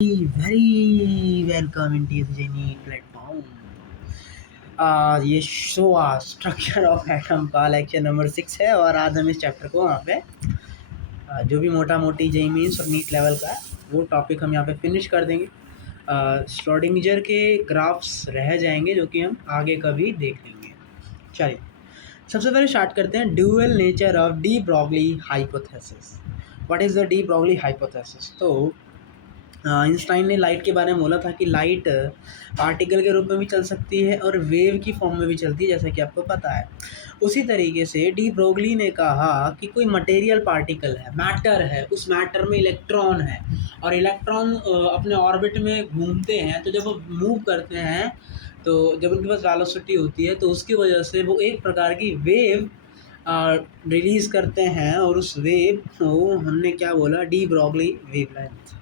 Very welcome in TSJNE platform. ये show structure of atom का lecture number 6 है और आज हम इस चैप्टर को वहाँ पे जो भी मोटा मोटी जेई मीन्स और नीट लेवल का है वो टॉपिक हम यहाँ पे फिनिश कर देंगे। श्रोडिंगर के ग्राफ्स रह जाएंगे जो कि हम आगे कभी देख लेंगे। चलिए सबसे पहले स्टार्ट करते हैं dual nature of de Broglie hypothesis. What is the de Broglie hypothesis? तो आइंस्टाइन ने लाइट के बारे में बोला था कि लाइट पार्टिकल के रूप में भी चल सकती है और वेव की फॉर्म में भी चलती है, जैसा कि आपको पता है। उसी तरीके से डी ब्रोगली ने कहा कि कोई मटेरियल पार्टिकल है, मैटर है, उस मैटर में इलेक्ट्रॉन है और इलेक्ट्रॉन अपने ऑर्बिट में घूमते हैं। तो जब वो मूव करते हैं तो जब उनके पास वेलोसिटी होती है तो उसकी वजह से वो एक प्रकार की वेव रिलीज़ करते हैं और उस वेव को हमने क्या बोला, डी ब्रोगली वेवलेंथ।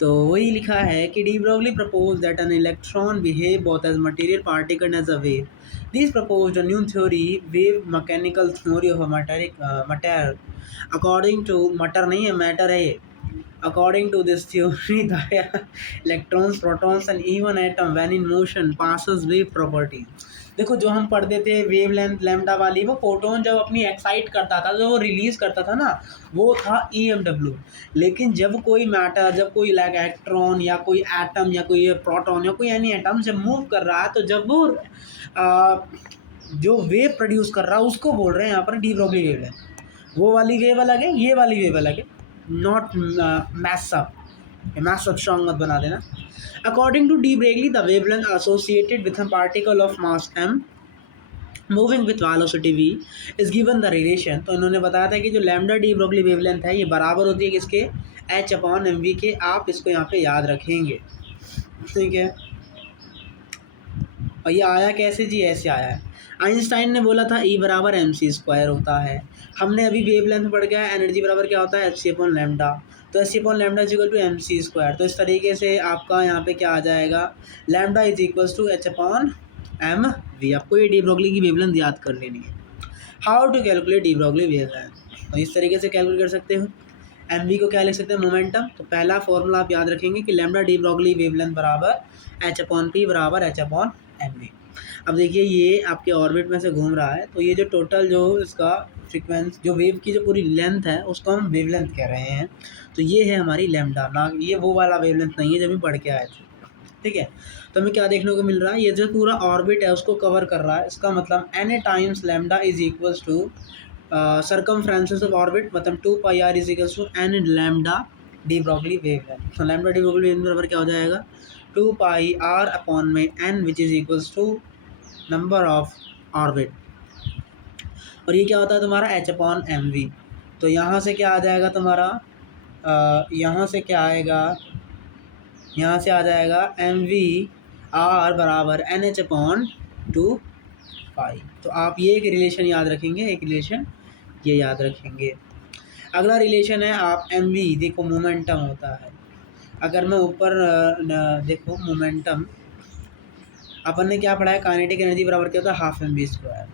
तो वही लिखा है कि de Broglie proposed that an electron behave both as material particle and as a wave. These proposed a new theory, wave mechanical theory of a matter. According to matter नहीं है, matter है ये. According to this theory, the electrons, protons and even atom when in motion passes wave properties. देखो जो हम पढ़ते थे wave length lambda वाली, वो फोटोन जब अपनी एक्साइट करता था, जो वो रिलीज करता था ना, वो था EMW। लेकिन जब कोई मैटर, जब कोई इलेक्ट्रॉन या कोई एटम या कोई प्रोटॉन या कोई एनी एटम जब मूव कर रहा है, तो जब वो जो वेव प्रोड्यूस कर रहा है उसको बोल रहे हैं यहाँ पर डी ब्रोगली वेव है। वो वाली वेव अलग है, ये वाली वेव अलग है। नॉट मैसअप स्ट्रॉन्ग मत बना देना। According to de Broglie the wavelength associated with a particle of mass m moving with velocity v is given the relation. तो इन्होंने बताया था कि जो लैम्डा डी ब्रोगली वेवलेंथ है ये बराबर होती है किसके, h/mv के। आप इसको यहाँ पे याद रखेंगे, ठीक है। और ये आया कैसे जी, ऐसे आया है। आइंस्टाइन ने बोला था E बराबर mc² होता है। हमने अभी वेवलेंथ पढ़ गया, एनर्जी बराबर क्या होता है, hc/λ। तो hc/λ is equal to mc²। तो इस तरीके से आपका यहाँ पे क्या आ जाएगा, lambda is equal to h/mv। आपको ये डी ब्रोगली की वेवलेंथ याद कर लेनी है। How to calculate de Broglie wavelength? तो इस तरीके से कैलकुलेट कर सकते हो। mv को क्या लिख सकते हैं, मोमेंटम। तो पहला फॉर्मूला आप याद रखेंगे कि लैम्डा डी ब्रोगली वेवलेंथ बराबर h/p बराबर h/mv। अब देखिए ये आपके ऑर्बिट में से घूम रहा है, तो ये जो टोटल जो इसका फ्रीक्वेंसी, जो वेव की जो पूरी लेंथ है उसको हम वेवलेंथ कह रहे हैं। तो ये है हमारी लैम्डा, ना ये वो वाला वेवलेंथ नहीं है जब भी पढ़ के आए थे, ठीक है। तो हमें क्या देखने को मिल रहा है, ये जो पूरा ऑर्बिट है उसको कवर कर रहा है। इसका मतलब n times lambda is equals to circumferences of orbit, मतलब 2πr is equals to n lambda de Broglie wavelength. तो लैम्डा डी ब्रोगली वेवलेंथ बराबर क्या हो जाएगा, 2πr/n which is equals to number of orbit. और ये क्या होता है तुम्हारा h/mv। तो यहाँ से क्या आ जाएगा तुम्हारा, यहाँ से क्या आएगा, यहाँ से आ जाएगा mv/r बराबर nh/2π। तो आप ये एक रिलेशन याद रखेंगे, एक रिलेशन ये याद रखेंगे। अगला रिलेशन है आप mv, देखो मोमेंटम होता है। अगर मैं ऊपर देखो मोमेंटम, अपन ने क्या पढ़ा है, काइनेटिक एनर्जी बराबर क्या होता है, हाफ mv²।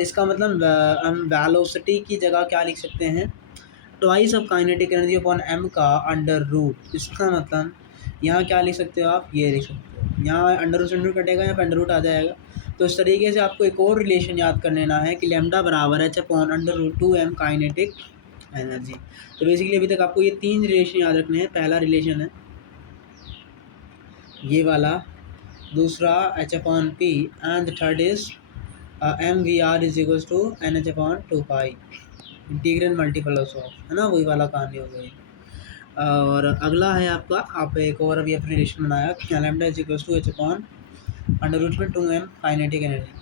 इसका मतलब हम वेलोसिटी की जगह क्या लिख सकते हैं, twice of kinetic energy upon m का अंडर रूट। इसका मतलब यहाँ क्या लिख सकते हो आप, ये लिख सकते हो, यहाँ अंडर रूट से अंडर कटेगा, यहाँ पे अंडर रूट आ जाएगा। तो इस तरीके से आपको एक और रिलेशन याद कर लेना है कि लैम्डा बराबर h/√2m काइनेटिक एनर्जी। तो बेसिकली अभी तक आपको ये 3 रिलेशन याद रखने हैं। पहला रिलेशन है ये वाला, दूसरा h/p and third is mvr is equals to nh/2π integral multiples of, है ना, वही वाला कहानी हो गई। और अगला है आपका, आप एक और अभी अपनी रिलेशन बनाया कि lambda is equals to h/√2m kinetic energy.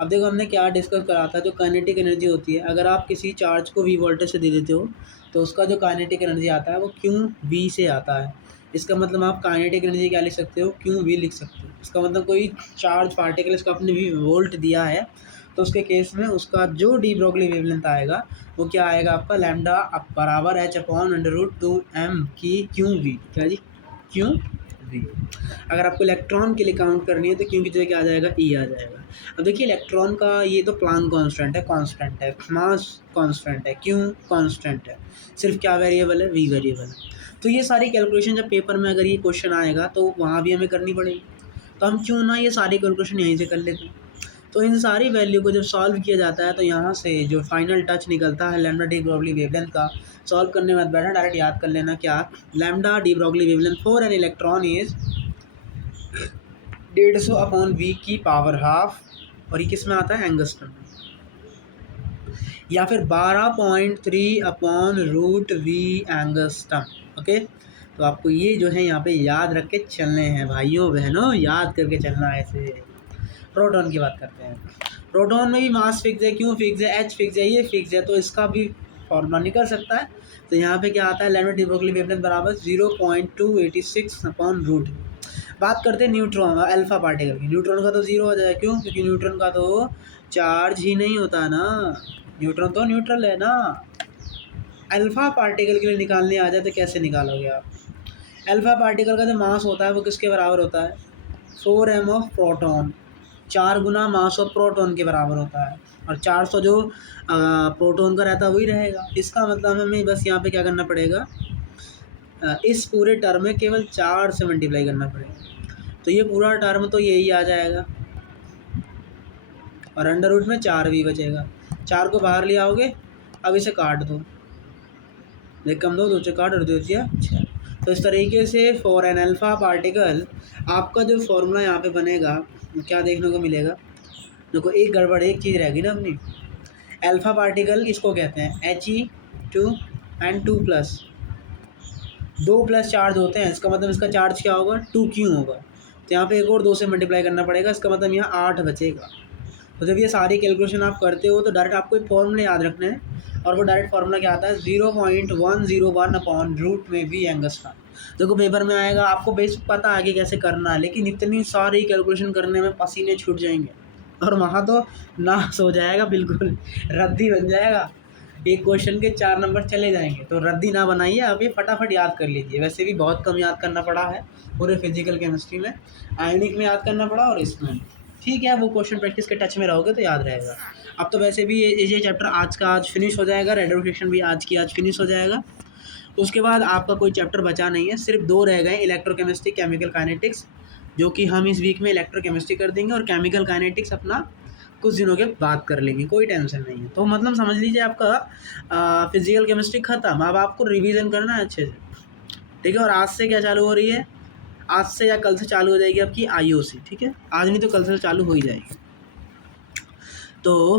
अब देखो हमने क्या डिस्कस करा था, जो काइनेटिक एनर्जी होती है, अगर आप किसी चार्ज को v वोल्टेज से दे देते हो तो उसका जो काइनेटिक एनर्जी आता है वो QV से आता है। इसका मतलब आप काइनेटिक एनर्जी क्या लिख सकते हो, QV लिख सकते हो। इसका मतलब कोई चार्ज पार्टिकल इसका आपने v वोल्ट दिया है तो उसके केस में उसका जो डी ब्रोगली वेवलेंथ आएगा वो क्या आएगा, आपका लैम्डा बराबर h/√2m की QV, क्या जी, QV। अगर आपको इलेक्ट्रॉन के लिए काउंट करनी है तो क्यू की जगह क्या आ जाएगा, E आ जाएगा। अब देखिए इलेक्ट्रॉन का ये तो प्लांक कांस्टेंट है, मास कांस्टेंट है, क्यू कांस्टेंट है, सिर्फ क्या वेरिएबल है, V वेरिएबल है। तो ये सारी कैलकुलेशन जब पेपर में अगर ये क्वेश्चन आएगा तो वहाँ भी हमें करनी पड़ेगी, तो हम क्यों ना ये सारी कैलकुलेशन यहीं से कर लेते हैं। तो इन सारी वैल्यू को जब सॉल्व किया जाता है तो यहाँ से जो फाइनल टच निकलता है लैम्डा डी ब्रॉगली वेवलेंथ का, सॉल्व करने में बैठा डायरेक्ट याद कर लेना क्या, lambda de Broglie wavelength for an electron is 150 upon V की पावर हाफ, और ये किस में आता है, एंगस्ट्रम, या फिर 12.3 upon root V angstrom. Okay, तो आपको ये जो है यहाँ पे याद रख के चलने हैं भाइयों बहनों, याद करके चलना है ऐसे। प्रोटॉन की बात करते हैं, प्रोटॉन में भी मास फिक्स है, क्यों फिक्स है, एच फिक्स है, ये फिक्स है, तो इसका भी फॉर्मूला निकल सकता है। तो यहाँ पे क्या आता है, लैम्डा डी ब्रॉगली वेवलेंथ बराबर 0.286 अपॉन रूट। बात करते हैं न्यूट्रॉन अल्फा पार्टिकल की, न्यूट्रॉन का तो जीरो हो जाएगा, क्यों, क्योंकि न्यूट्रॉन का तो चार्ज ही नहीं होता ना, न्यूट्रॉन तो न्यूट्रल है ना। अल्फा पार्टिकल के लिए निकालने आ जाए तो कैसे निकालोगे आप, अल्फा पार्टिकल का जो मास होता है वो किसके बराबर होता है, 4m of proton, 4 Guna mass of proton के बराबर होता है, और 400 जो प्रोटॉन का रहता है वही रहेगा। इसका मतलब हमें बस यहाँ पे क्या करना पड़ेगा, इस पूरे टर्म में केवल 4 से मल्टीप्लाई करना पड़ेगा, तो ये पूरा टर्म तो यही आ जाएगा, और अंडर रूट में 4 भी बचेगा, 4 को बाहर ले आओगे, अब इसे काट दो, देख कम दो, 2 से काट और 2 से 6। तो इस तरीके से फॉर एन अल्फा पार्टिकल आपका जो फॉर्मूला यहाँ पे बनेगा क्या देखने को मिलेगा, देखो एक गड़बड़ एक चीज़ रहेगी ना अपनी, अल्फा पार्टिकल इसको कहते हैं He2 एंड 2+, 2+ चार्ज होते हैं, इसका मतलब इसका चार्ज क्या होगा, 2 क्यों होगा, तो यहाँ पे एक और 2 से मल्टीप्लाई करना पड़ेगा, इसका मतलब यहाँ 8 बचेगा। तो जब ये सारी कैलकुलेशन आप करते हो तो डायरेक्ट आपको एक फॉर्मूला याद रखना है, और वो डायरेक्ट फार्मूला क्या आता है, 0.101 अपॉन रूट में वी एंगस्ट्रॉम। देखो पेपर में आएगा, आपको बेसिक पता है कि कैसे करना है, लेकिन इतनी सारी कैलकुलेशन करने में पसीने छूट जाएंगे, और वहाँ तो नाश हो जाएगा, बिल्कुल रद्दी बन जाएगा, एक क्वेश्चन के 4 नंबर चले जाएंगे। तो रद्दी ना बनाइए, आप ये फटाफट याद कर लीजिए। वैसे भी बहुत कम याद करना पड़ा है पूरे फिजिकल केमिस्ट्री में, आयनिक में याद करना पड़ा और इसमें, ठीक है, वो क्वेश्चन प्रैक्टिस के टच में रहोगे तो याद रहेगा। अब तो वैसे भी ये चैप्टर आज का आज फिनिश हो जाएगा, रेडियोफिकेशन भी आज की आज फिनिश हो जाएगा। उसके बाद आपका कोई चैप्टर बचा नहीं है, सिर्फ 2 रह गए, इलेक्ट्रोकेमिस्ट्री, केमिकल काइनेटिक्स, जो कि हम इस वीक में इलेक्ट्रोकेमिस्ट्री कर देंगे, और केमिकल काइनेटिक्स अपना कुछ दिनों के बाद कर लेंगे, कोई टेंशन नहीं है। तो मतलब समझ लीजिए आपका फिजिकल केमिस्ट्री ख़त्म, अब आपको रिवीजन करना है अच्छे से, ठीक है। और आज से क्या चालू हो रही है, आज से या कल से चालू हो जाएगी आपकी IOC, ठीक है, आज नहीं तो कल से चालू हो ही जाएगी। तो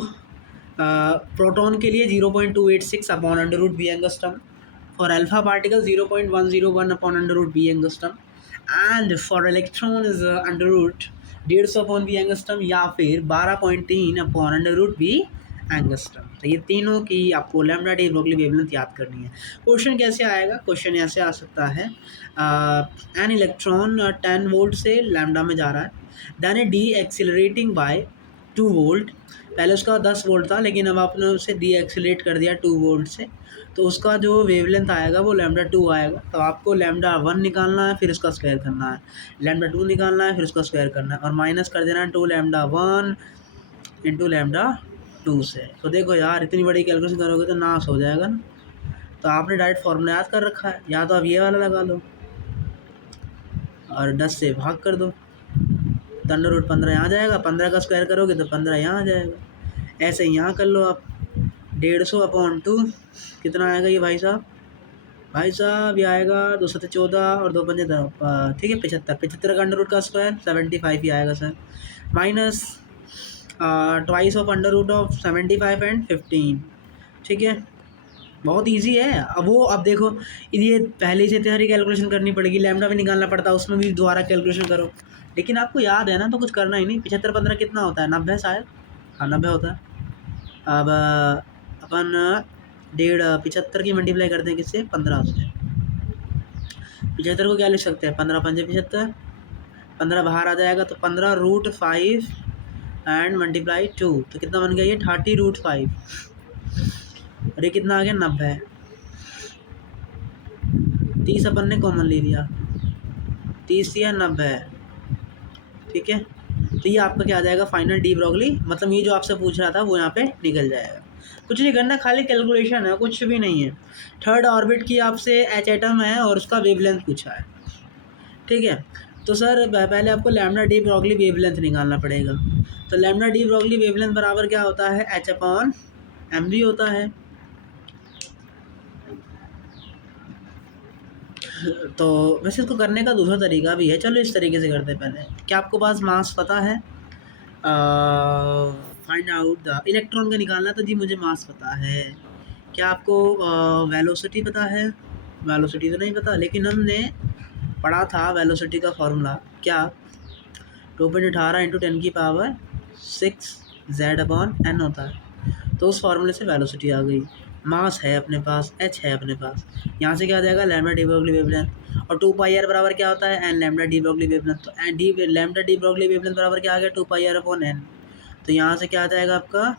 प्रोटॉन के लिए 0.286 upon under root B angstrom, for alpha particle 0.101 upon under root B angstrom, and for electron is under root 150 upon B angstrom, या फिर 12.3 upon under root B angstrom. तो ये तीनों की आपको लैम्डा डी ब्रॉगली वेवलेंथ याद करनी है। क्वेश्चन कैसे आएगा, क्वेश्चन ऐसे आ सकता है, एन इलेक्ट्रॉन 10 वोल्ट से लैम्डा में जा रहा है, then a D accelerating by 2 volt, पहले उसका 10 वोल्ट था लेकिन अब आपने उसे डी एक्सिलेट कर दिया 2 वोल्ट से, तो उसका जो वेवलेंथ आएगा वो लैम्डा 2 आएगा। तो आपको लैम्डा 1 निकालना है, फिर उसका स्क्वायर करना है, लैम्डा 2 निकालना है, फिर उसका स्क्वायर करना है, और माइनस कर देना है 2 लैम्डा 1 इंटू लैम्डा 2 से। तो देखो यार, इतनी बड़ी कैलकुलेशन करोगे तो नाश हो जाएगा ना, तो आपने डायरेक्ट फॉर्मूला याद कर रखा है, या तो आप ये वाला लगा लो और 10 से भाग कर दो, तो अंडर रूट 15 यहाँ जाएगा, 15 का स्क्वायर करोगे तो 15 यहाँ आ जाएगा, ऐसे ही यहाँ कर लो आप, 150 अपॉन 2 कितना आएगा ये भाई साहब ये आएगा 2 7 14 और 2 5 10, ठीक है, 75 का अंडर रूट का स्क्वायर 75 ही आएगा sir, minus twice of under root of 75 and 15, ठीक है, बहुत इजी है। अब देखो, ये पहले से तैयारी कैलकुलेशन करनी पड़ेगी, लैम्डा भी निकालना पड़ता है, उसमें भी दोबारा कैलकुलेशन करो, लेकिन आपको याद है ना, तो कुछ करना ही नहीं। 75 15 कितना होता है, 90 शायद, हाँ 90 होता है। अब अपन 75 की मल्टीप्लाई करते हैं किससे, 15 से, 75 को क्या लिख सकते हैं, 15 5 75, 15 बाहर आ जाएगा तो 15 रूट 5 एंड मल्टीप्लाई 2, तो कितना बन गया ये 30 रूट 5, और ये कितना आ गया 90, 30 अपन ने कॉमन ले लिया, 30 या 90, ठीक है। तो ये आपका क्या आ जाएगा, फाइनल डी ब्रॉगली, मतलब ये जो आपसे पूछ रहा था वो यहाँ पे निकल जाएगा। कुछ नहीं करना, खाली कैलकुलेशन है, कुछ भी नहीं है। थर्ड ऑर्बिट की आपसे एच एटम है और उसका वेवलेंथ पूछा है, ठीक है। तो सर पहले आपको लैम्डा डी ब्रॉगली वेवलेंथ निकालना पड़ेगा। तो लैम्डा डी ब्रॉगली वेवलेंथ बराबर क्या होता है, एच अपॉन एम वी होता है। तो वैसे इसको करने का दूसरा तरीका भी है, चलो इस तरीके से करते हैं। पहले क्या आपको पास मास पता है, फाइंड आउट द इलेक्ट्रॉन का निकालना है, तो जी मुझे मास पता है। क्या आपको वेलोसिटी पता है, वेलोसिटी तो नहीं पता, लेकिन हमने पढ़ा था वेलोसिटी का फॉर्मूला क्या, 2.18 × 10⁻6 जेड अपॉन एन होता है। तो उस फार्मूले से वेलोसिटी आ गई। मास है अपने पास, एच है अपने पास, यहाँ से क्या आ जाएगा लैम्डा डी ब्रॉगली वेवलेंथ। और 2πr बराबर क्या होता है, n lambda de Broglie wavelength. तो n d lambda de Broglie wavelength बराबर क्या आ गया, 2πr अपॉन एन। तो यहाँ से क्या आ जाएगा आपका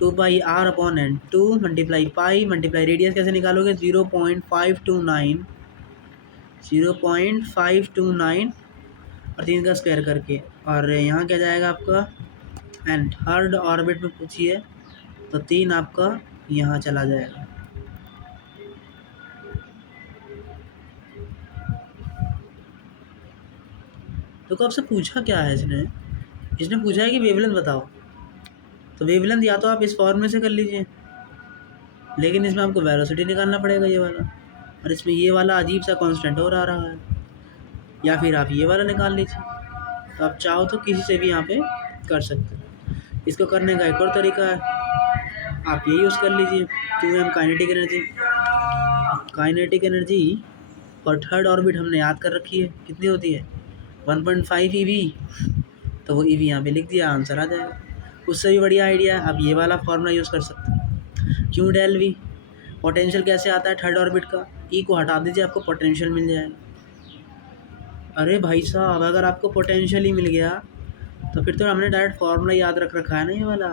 2πr upon n, 2 multiply pi multiply radius कैसे निकालोगे, 0.529 और 3 का स्क्वायर करके। और यहाँ क्या जाएगा आपका एंड थर्ड ऑर्बिट में पूछिए तो 3 आपका यहाँ चला जाएगा। तो आपसे पूछा क्या है इसने पूछा है कि वेवलेंथ बताओ। तो वेवलेंथ या तो आप इस फॉर्मूले से कर लीजिए, लेकिन इसमें आपको वेलोसिटी निकालना पड़ेगा ये वाला, और इसमें ये वाला अजीब सा कांस्टेंट और आ रहा है। या फिर आप ये वाला निकाल लीजिए। तो आप चाहो तो किसी से भी यहाँ पे कर सकते हैं। इसको करने का एक और तरीका है, आप ये यूज़ कर लीजिए, 2m काइनेटिक एनर्जी और थर्ड ऑर्बिट हमने याद कर रखी है, कितनी होती है 1.5 EV। तो वो EV यहाँ पे लिख दिया, आंसर आ जाएगा। उससे भी बढ़िया आइडिया है, आप ये वाला फार्मूला यूज़ कर सकते हैं, क्यू डेल वी। पोटेंशियल कैसे आता है थर्ड ऑर्बिट का, ई को हटा दीजिए, आपको पोटेंशियल मिल जाएगा। अरे भाई साहब, अगर आपको पोटेंशियल ही मिल गया तो फिर तो हमने डायरेक्ट फार्मूला याद रख रखा है ना ये वाला।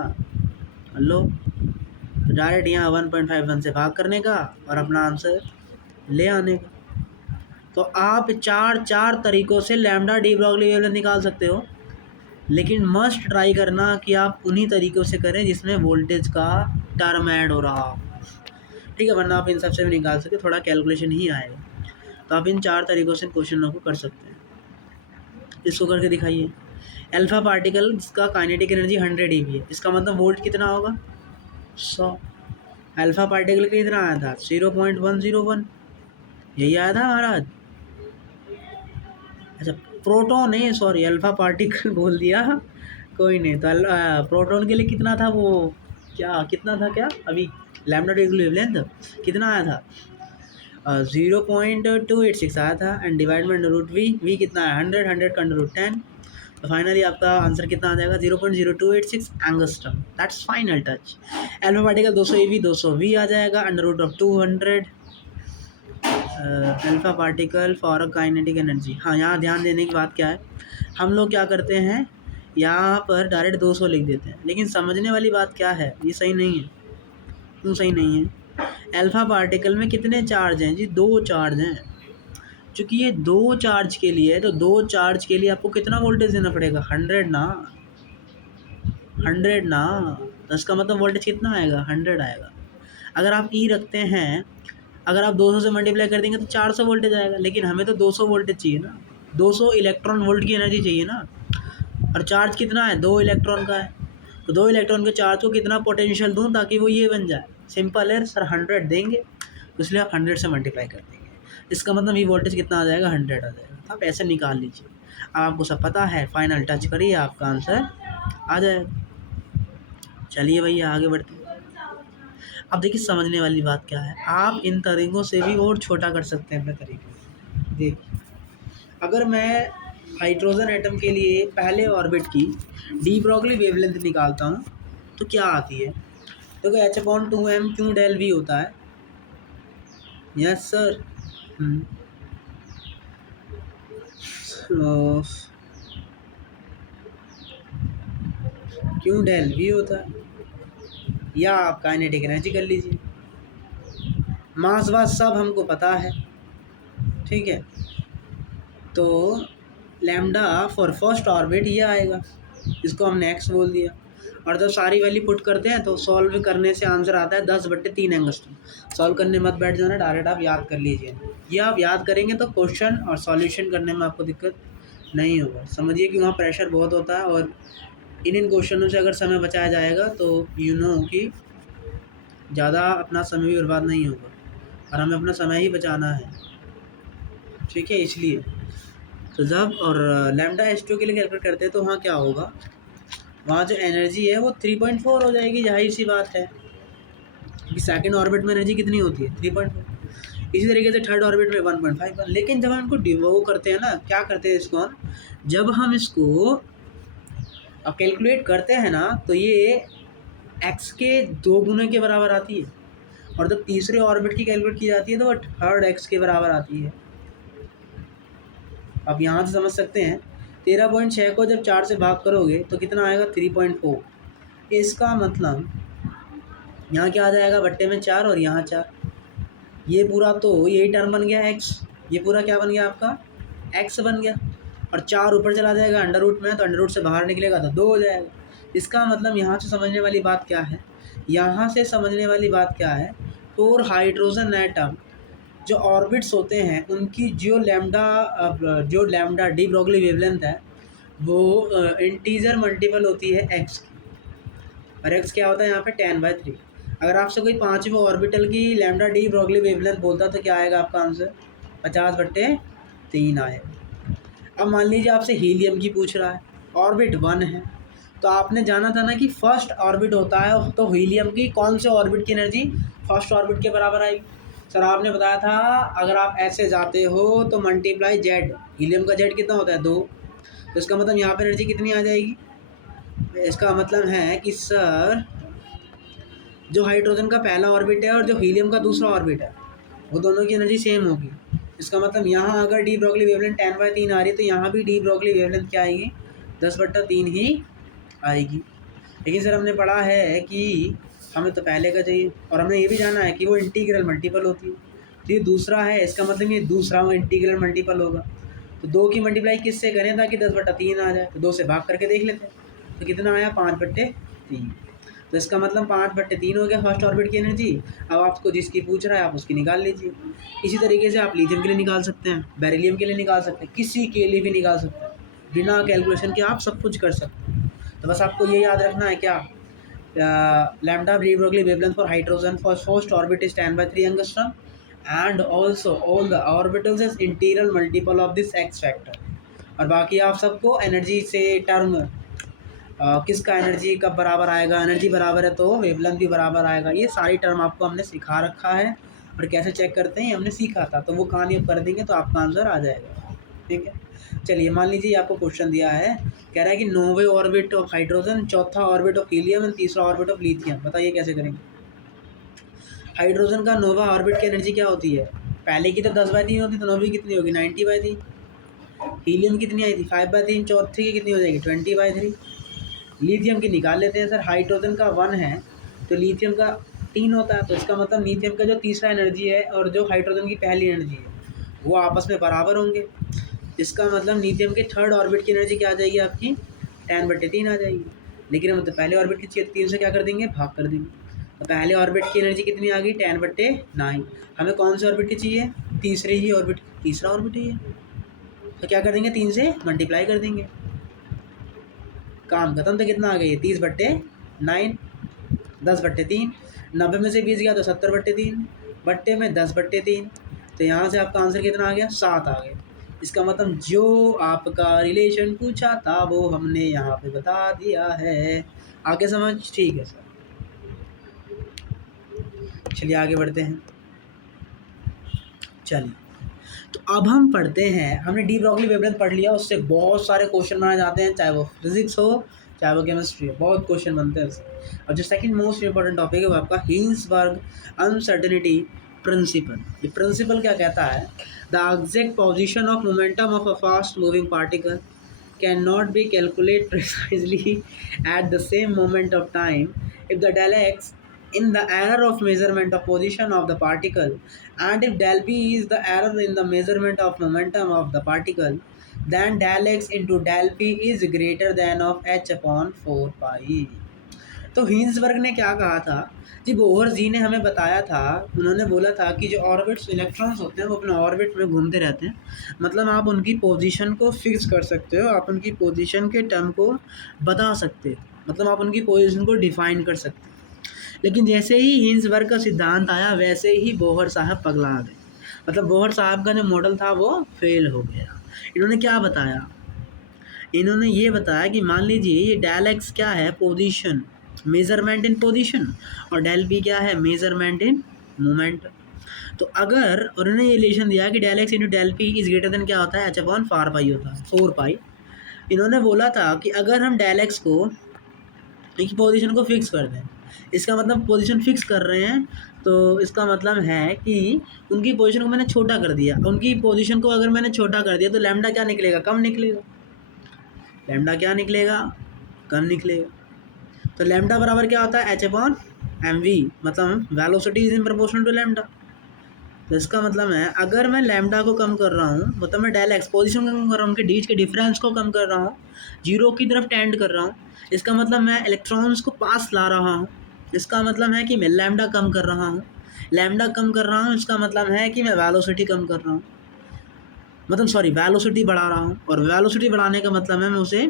हेलो, तो डायरेक्ट यहाँ 1.51 से भाग करने का और अपना आंसर ले आने का। तो आप चार तरीक़ों से लैम्डा डी ब्रॉगली वेवलेंथ निकाल सकते हो, लेकिन मस्ट ट्राई करना कि आप उन्हीं तरीक़ों से करें जिसमें वोल्टेज का टर्म ऐड हो रहा हो, ठीक है। वरना आप इन सबसे भी निकाल सकते, थोड़ा कैलकुलेशन ही आएगा। तो आप इन 4 तरीक़ों से क्वेश्चनों को कर सकते हैं। इसको करके दिखाइए। अल्फा पार्टिकल जिसका काइनेटिक एनर्जी 100 EV है, इसका मतलब वोल्ट कितना होगा 100। अल्फा पार्टिकल का कितना आया था 0.101, यही आया था महाराज। अच्छा प्रोटॉन नहीं, सॉरी अल्फा पार्टिकल बोल दिया, कोई नहीं। तो प्रोटॉन के लिए कितना था वो, कितना था अभी लैम्डा डी वेवलेंथ कितना आया था 0.286 आया था, एंड डिवाइड में √v कितना है 100 का √10। तो फाइनली आपका आंसर कितना आ जाएगा 0.0286 angstrom, that's final touch. Alpha particle 200 EV 200 V आ जाएगा, √200 alpha particle for a kinetic energy. हाँ, यहाँ ध्यान देने की बात क्या है, हम लोग क्या करते हैं यहाँ पर डायरेक्ट 200 लिख देते हैं, लेकिन समझने वाली बात क्या है, ये सही नहीं है। क्यों सही नहीं है, अल्फा पार्टिकल में कितने चार्ज हैं जी, 2 चार्ज हैं। चूँकि ये 2 चार्ज के लिए है, तो 2 चार्ज के लिए आपको कितना वोल्टेज देना पड़ेगा 100 ना। तो इसका मतलब वोल्टेज कितना आएगा 100 आएगा। अगर आप ई रखते हैं, अगर आप 200 से मल्टीप्लाई कर देंगे तो 400 वोल्टेज आएगा, लेकिन हमें तो 200 वोल्टेज चाहिए ना, 200 इलेक्ट्रॉन वोल्ट की एनर्जी चाहिए ना। और चार्ज कितना है 2 इलेक्ट्रॉन का है, तो 2 इलेक्ट्रॉन के चार्ज को कितना पोटेंशियल दूँ ताकि वो ये बन जाए, सिंपल है सर 100 देंगे, तो इसलिए आप 100 से मल्टीप्लाई कर देंगे। इसका मतलब ये वोल्टेज कितना आ जाएगा 100 आ जाएगा। आप ऐसे निकाल लीजिए, अब आपको सब पता है, फाइनल टच करिए आपका आंसर आ जाएगा। चलिए भैया आगे बढ़ते हैं। अब देखिए समझने वाली बात क्या है, आप इन तरीक़ों से भी और छोटा कर सकते हैं अपने तरीके से। देखिए अगर मैं हाइड्रोजन एटम के लिए पहले ऑर्बिट की डी ब्रॉगली वेवलेंथ निकालता हूँ तो क्या आती है, तो H/2m क्यू डेल वी होता है। Yes sir, q del v होता है, या आप काइनेटिक एनर्जी कर लीजिए। मास वास सब हमको पता है, ठीक है। तो लैम्डा फॉर फर्स्ट ऑर्बिट ये आएगा, इसको हमने x बोल दिया। और जब सारी वैल्यू पुट करते हैं तो सॉल्व करने से आंसर आता है 10/3 एंगस्ट्रॉम। सॉल्व करने मत बैठ जाना, डायरेक्ट आप याद कर लीजिए। ये आप याद करेंगे तो क्वेश्चन और सॉल्यूशन करने में आपको दिक्कत नहीं होगा। समझिए कि वहाँ प्रेशर बहुत होता है और इन क्वेश्चनों से अगर समय बचाया जाएगा तो यू नो कि ज़्यादा अपना समय भी बर्बाद नहीं होगा और हमें अपना समय ही बचाना है, ठीक है। इसलिए तो जब और लैम्डा H2 के लिए कैलकुलेट करते हैं तो वहाँ क्या होगा, वहाँ जो एनर्जी है वो 3.4 हो जाएगी, जाहिर सी बात है कि सेकंड ऑर्बिट में एनर्जी कितनी होती है 3.4। इसी तरीके से थर्ड ऑर्बिट में 1.5। लेकिन जब हम इनको वो करते हैं ना, क्या करते हैं इसको हम, जब हम इसको कैलकुलेट करते हैं ना तो ये x के 2 गुने के बराबर आती है, और जब तीसरे ऑर्बिट की कैलकुलेट की जाती है तो वो थर्ड x के बराबर आती है। अब यहाँ से समझ सकते हैं 13.6 को जब 4 से भाग करोगे तो कितना आएगा 3.4। इसका मतलब यहाँ क्या आ जाएगा, बट्टे में 4 और यहाँ 4, ये पूरा तो यही टर्म बन गया x, ये पूरा क्या बन गया आपका x बन गया, और 4 ऊपर चला जाएगा अंडर रूट में, तो अंडर रूट से बाहर निकलेगा तो 2 हो जाएगा। इसका मतलब यहाँ से समझने वाली बात क्या है, यहाँ से समझने वाली बात क्या है, 4 हाइड्रोजन एटम जो ऑर्बिट्स होते हैं उनकी जो लैम्डा डी ब्रोगली वेवलेंथ है वो इंटीजर मल्टीपल होती है x की, और x क्या होता है यहाँ पे 10/3। अगर आपसे कोई 5वें ऑर्बिटल की लैम्डा डी ब्रोगली वेवलेंथ बोलता तो क्या आएगा आपका आंसर 50/3 आएगा। अब मान लीजिए आपसे हीलियम की पूछ रहा है, ऑर्बिट 1 है, तो आपने जाना था ना कि फर्स्ट ऑर्बिट होता है, तो हीलियम की कौन से ऑर्बिट की एनर्जी फर्स्ट ऑर्बिट के बराबर आएगी। सर आपने बताया था अगर आप ऐसे जाते हो तो मल्टीप्लाई जेड, हीलियम का जेड कितना होता है 2, तो इसका मतलब यहाँ पे एनर्जी कितनी आ जाएगी। इसका मतलब है कि सर जो हाइड्रोजन का पहला ऑर्बिट है और जो हीलियम का दूसरा ऑर्बिट है वो दोनों की एनर्जी सेम होगी। इसका मतलब यहाँ अगर डी ब्रोगली वेवलेंथ 10/3 आ रही है तो यहाँ भी डी ब्रोगली वेवलेंथ क्या आएगी 10/3 ही आएगी। लेकिन सर हमने पढ़ा है कि हमें तो पहले का चाहिए, और हमने ये भी जाना है कि वो इंटीग्रल मल्टीपल होती है, तो ये दूसरा है, इसका मतलब ये दूसरा इंटीग्रल मल्टीपल होगा। तो 2 की मल्टीप्लाई किससे करें ताकि 10/3 आ जाए, तो 2 से भाग करके देख लेते हैं तो कितना आया 5/3। तो इसका मतलब 5/3 हो गया फर्स्ट ऑर्बिट की एनर्जी। अब आपको जिसकी पूछ रहा है आप उसकी निकाल लीजिए। इसी तरीके से आप लिथियम के लिए निकाल सकते हैं, बेरिलियम के लिए निकाल सकते हैं, किसी के लिए भी निकाल सकते हैं, बिना कैलकुलेशन के आप सब कुछ कर सकते हैं। तो बस आपको ये याद रखना है क्या, lambda de Broglie wavelength for hydrogen for first orbit is 10/3 angstrom and also all the orbitals is integral multiple of this x factor. और बाकी आप सबको एनर्जी से टर्म किसका एनर्जी कब बराबर आएगा, एनर्जी बराबर है तो वेवलेंथ भी बराबर आएगा, ये सारी टर्म आपको हमने सिखा रखा है। और कैसे चेक करते हैं हमने सीखा था, तो वो कहानी आप कर देंगे तो आपका आंसर आ जाएगा, ठीक है। चलिए मान लीजिए आपको क्वेश्चन दिया है, कह रहा है कि 9वें ऑर्बिट ऑफ हाइड्रोजन, चौथा ऑर्बिट ऑफ हीलियम एंड तीसरा ऑर्बिट ऑफ लिथियम, बताइए कैसे करेंगे। हाइड्रोजन का 9वां ऑर्बिट की एनर्जी क्या होती है, पहले की तो 10/3 होती, तो 9वीं कितनी होगी 90/3। हीलियम कितनी आई थी 5/3, चौथी की कितनी हो जाएगी 20/3। लिथियम की निकाल लेते हैं सर, हाइड्रोजन का 1 है तो लिथियम का 3 होता है, तो इसका मतलब लिथियम का जो तीसरा एनर्जी है और जो हाइड्रोजन की पहली एनर्जी है वो आपस में बराबर होंगे। इसका मतलब लिथियम के थर्ड ऑर्बिट की एनर्जी क्या आ जाएगी आपकी 10/3 आ जाएगी। लेकिन हम तो पहले ऑर्बिट की चाहिए, 3 से क्या कर देंगे भाग कर देंगे, तो पहले ऑर्बिट की एनर्जी कितनी आ गई 10/9। हमें कौन से ऑर्बिट की चाहिए, तीसरे ही ऑर्बिट, तीसरा ऑर्बिट ही है, तो क्या कर देंगे 3 से मल्टीप्लाई कर देंगे, काम खत्म। तो कितना आ गई 30/9, 10/3, 90 में से 20 गया तो 70/3, बट्टे में 10/3, तो यहाँ से आपका आंसर कितना आ गया 7 आ गया। इसका मतलब जो आपका रिलेशन पूछा था वो हमने यहाँ पे बता दिया है। आगे समझ, ठीक है सर। चलिए आगे बढ़ते हैं। चलिए तो अब हम पढ़ते हैं, हमने डी ब्रोगली वेवलेंथ पढ़ लिया, उससे बहुत सारे क्वेश्चन बनाए जाते हैं, चाहे वो फिजिक्स हो चाहे वो केमिस्ट्री हो, बहुत क्वेश्चन बनते हैं उससे। और जो सेकंड मोस्ट इंपॉर्टेंट टॉपिक है वो आपका हिल्सबर्ग अनसर्टेनिटी प्रिंसिपल। ये प्रिंसिपल क्या कहता है, the exact position of momentum of a fast moving particle can not be calculate precisely at the same moment of time if the del x in the error of measurement of position of the particle, and if del p is the error in the measurement of momentum of the particle, then del x into del p is greater than of h upon 4 pi। तो Hinsberg ने क्या कहा था जी, Bohr जी ने हमें बताया था, उन्होंने बोला था कि जो ऑर्बिट्स इलेक्ट्रॉन्स होते हैं वो अपने ऑर्बिट में घूमते रहते हैं, मतलब आप उनकी पोजीशन को फिक्स कर सकते हो, आप उनकी पोजीशन के टर्म को बता सकते हो, मतलब आप उनकी पोजीशन को डिफाइन कर सकते हो। लेकिन जैसे ही हिंसबर्ग का सिद्धांत आया वैसे ही बोहर साहब पगला गए, मतलब बोहर साहब का जो मॉडल था वो फेल हो गया। इन्होंने क्या बताया, इन्होंने ये बताया कि मान लीजिए ये डेल एक्स क्या है, पोजीशन, मेजरमेंट इन पोजीशन, और डेल बी क्या है, मेजरमेंट इन मोमेंट। तो अगर उन्होंने ये रिलेशन दिया कि del x into del p is greater than क्या होता है, एच अपॉन 4 पाई होता है, 4 पाई। इन्होंने बोला था कि अगर हम डेल एक्स को एक पोजीशन को फिक्स कर दें, इसका मतलब पोजीशन फिक्स कर रहे हैं, तो इसका मतलब है कि उनकी पोजीशन को मैंने छोटा कर दिया, उनकी पोजीशन को अगर मैंने छोटा कर दिया तो लैम्डा क्या निकलेगा, कम निकलेगा, लैम्डा क्या निकलेगा, कम निकलेगा। तो लैम्डा बराबर क्या होता है, एच अपॉन एम वी, मतलब velocity is in proportional to lambda. तो इसका मतलब है अगर मैं लैम्डा को कम कर रहा हूँ, मतलब मैं डेल एक्स पोजीशन को कम कर रहा हूँ, उनके बीच के डिफरेंस को कम कर रहा हूँ, जीरो की तरफ टेंड कर रहा हूँ, इसका मतलब मैं इलेक्ट्रॉन्स को पास ला रहा हूँ, इसका मतलब है कि मैं लैम्डा कम कर रहा हूँ, लैम्डा कम कर रहा हूँ, इसका मतलब है कि मैं वेलोसिटी कम कर रहा हूँ, मतलब सॉरी वेलोसिटी बढ़ा रहा हूँ, और वेलोसिटी बढ़ाने का मतलब है मैं उसे,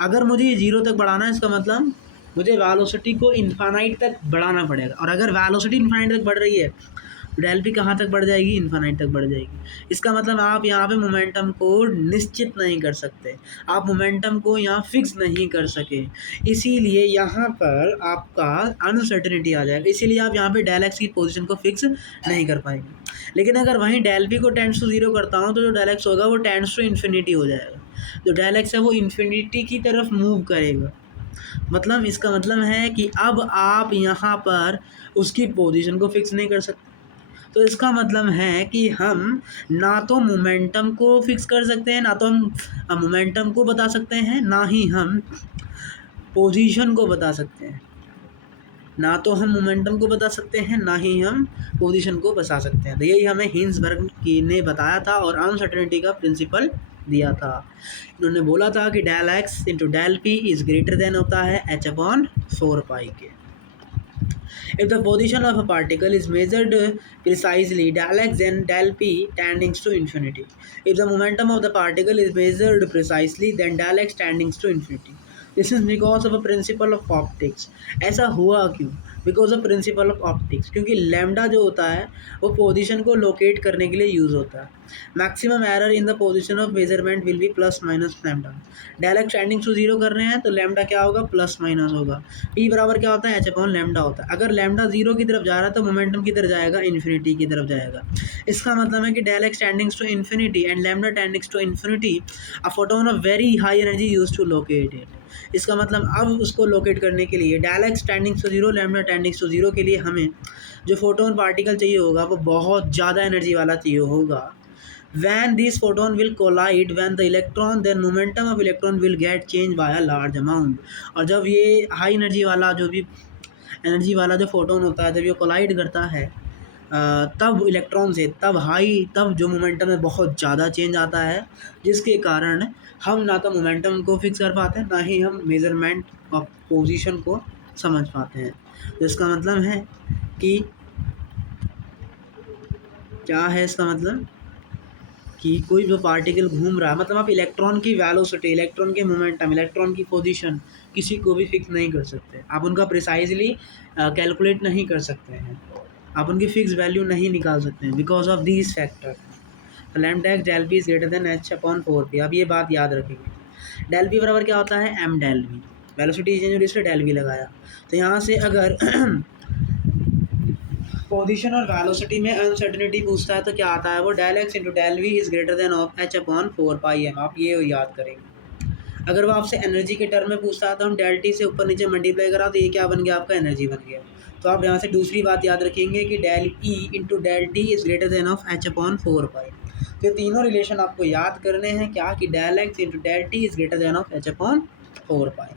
अगर मुझे ये जीरो तक बढ़ाना है, इसका मतलब मुझे वेलोसिटी को इन्फानाइट तक बढ़ाना पड़ेगा, और अगर वेलोसिटी इन्फानाइट तक बढ़ रही है तो डेल पी कहाँ तक बढ़ जाएगी, इन्फानाइट तक बढ़ जाएगी। इसका मतलब आप यहाँ पे मोमेंटम को निश्चित नहीं कर सकते, आप मोमेंटम को यहाँ फिक्स नहीं कर सके, इसीलिए यहाँ पर आपका अनसर्टेनिटी आ जाएगा, इसीलिए आप यहाँ पे डेल एक्स की पोजीशन को फिक्स नहीं कर पाएंगे। लेकिन अगर वहीं डेल पी को टेंड्स टू जीरो करता हूँ तो जो डेल एक्स होगा वो टेंड्स टू इन्फिनिटी हो जाएगा, जो डेल एक्स है वो इन्फिनिटी की तरफ मूव करेगा, मतलब इसका मतलब है कि अब आप यहाँ पर उसकी पोजीशन को फिक्स नहीं कर सकते। तो इसका मतलब है कि हम ना तो मोमेंटम को फिक्स कर सकते हैं, ना तो हम मोमेंटम को बता सकते हैं, ना ही हम पोजीशन को बता सकते हैं, ना तो हम मोमेंटम को बता सकते हैं, ना ही हम पोजीशन को बता सकते हैं। तो यही हमें हिंसबर्ग की ने बताया था और अनसर्टेनिटी का प्रिंसिपल दिया था। इन्होंने बोला था कि del x into del p is greater than होता है एच अपॉन 4 पाई के। If the position of a particle is measured precisely, del x and del p tending to infinity. If the momentum of the particle is measured precisely, then del x tending to infinity. This is because of a principle of optics. ऐसा हुआ क्यों? Because of principle of optics, क्योंकि lambda जो होता है वो position को locate करने के लिए यूज़ होता है। Maximum error in the position of measurement will be plus minus lambda. Direct standing to zero कर रहे हैं तो लैम्डा क्या होगा, प्लस माइनस होगा। पी बराबर क्या होता है, एच अपॉन लैम्डा होता है। अगर लैम्डा जीरो की तरफ जा रहा है तो मोमेंटम किधर जाएगा, इन्फिनिटी की तरफ जाएगा। इसका मतलब है कि direct standings to infinity and lambda tendings to infinity, a photon of very high energy use to locate it. इसका मतलब अब उसको लोकेट करने के लिए direct standings to zero, lambda tendings to zero के लिए हमें जो फोटोन पार्टिकल चाहिए होगा वो बहुत ज़्यादा एनर्जी वाला चाहिए होगा। When these photon will collide when the electron, then momentum of electron will get changed by a large amount। और जब ये हाई एनर्जी वाला जो भी एनर्जी वाला जो फोटोन होता है, जब ये कोलाइड करता है तब इलेक्ट्रॉन से, तब जो मोमेंटम है बहुत ज़्यादा चेंज आता है, जिसके कारण हम ना तो मोमेंटम को फिक्स कर पाते हैं, ना ही हम मेज़रमेंट ऑफ पोजीशन को समझ पाते हैं। तो इसका मतलब है कि क्या है, इसका मतलब कि कोई जो पार्टिकल घूम रहा है, मतलब आप इलेक्ट्रॉन की वेलोसिटी, इलेक्ट्रॉन के मोमेंटम, इलेक्ट्रॉन की पोजीशन किसी को भी फिक्स नहीं कर सकते, आप उनका प्रिसाइजली कैलकुलेट नहीं कर सकते हैं, आप उनकी फिक्स वैल्यू नहीं निकाल सकते हैं because of these factor. Lambda x del p is greater than h upon 4 pi. अब ये बात याद रखेंगे, डेल पी बराबर क्या होता है, m del v, velocity change हो रही है, डेल वी लगाया। तो यहाँ से अगर पोजीशन और वेलोसिटी में अनसर्टेनिटी पूछता है तो क्या आता है वो, del x into del v is greater than of h upon 4 pi m. आप ये याद करेंगे। अगर वो आपसे एनर्जी के टर्म में पूछता है तो हम डेल टी से ऊपर नीचे मल्टीप्लाई करा तो ये क्या बन गया, आपका एनर्जी बन गया। तो आप यहाँ से दूसरी बात याद रखेंगे कि del e into del t is greater than of h upon 4 pi. तो तीनों रिलेशन आपको याद करने हैं क्या, कि del x into del t is greater than of h upon 4 pi.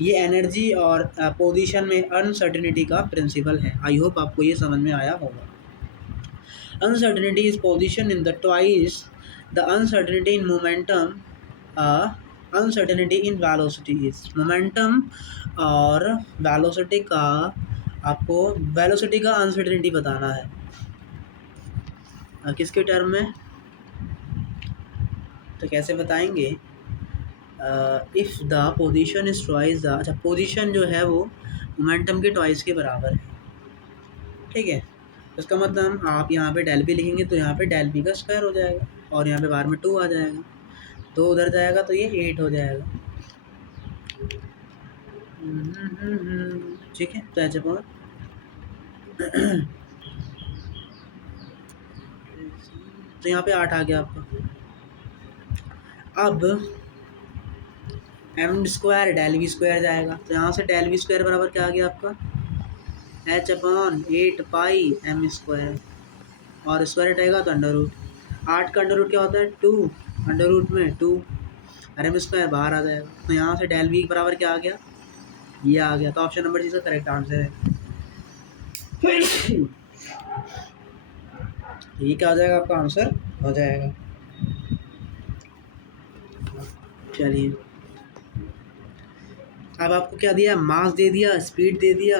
ये एनर्जी और पोजीशन में अनसर्टेनिटी का प्रिंसिपल है। आई होप आपको ये समझ में आया होगा। Uncertainty is position in the twice the uncertainty in momentum uncertainty in velocities, momentum और वेलोसिटी का, आपको वेलोसिटी का अनसर्टेनिटी बताना है। किसके टर्म में, तो कैसे बताएंगे, if the position is twice the, अच्छा पोजीशन जो है वो मोमेंटम के ट्वाइस के बराबर है, ठीक है। इसका मतलब आप यहाँ पे डेल पी लिखेंगे तो यहाँ पे डेल पी का स्क्वायर हो जाएगा और यहाँ पे बाहर में 2 आ जाएगा, तो उधर जाएगा तो ये 8 हो जाएगा। ठीक है, तो ऐसे पहुँच तो यहाँ पे 8 आ गया आपका। अब m square del v square जाएगा, तो यहाँ से डेल वी स्क्वायर बराबर क्या आ गया आपका, h/8 पाई एम स्क्वायर, और स्क्वायर हटेगा तो अंडर रूट, 8 का अंडर रूट क्या होता है 2, अंडर रूट में 2 और एम स्क्वायर बाहर आ जाएगा, तो यहाँ से डेल वी बराबर क्या आ गया, ये आ गया। तो ऑप्शन नंबर 6 का करेक्ट आंसर है। ये क्या हो जाएगा, आपका आंसर हो जाएगा। चलिए, अब आपको क्या दिया, मास दे दिया, स्पीड दे दिया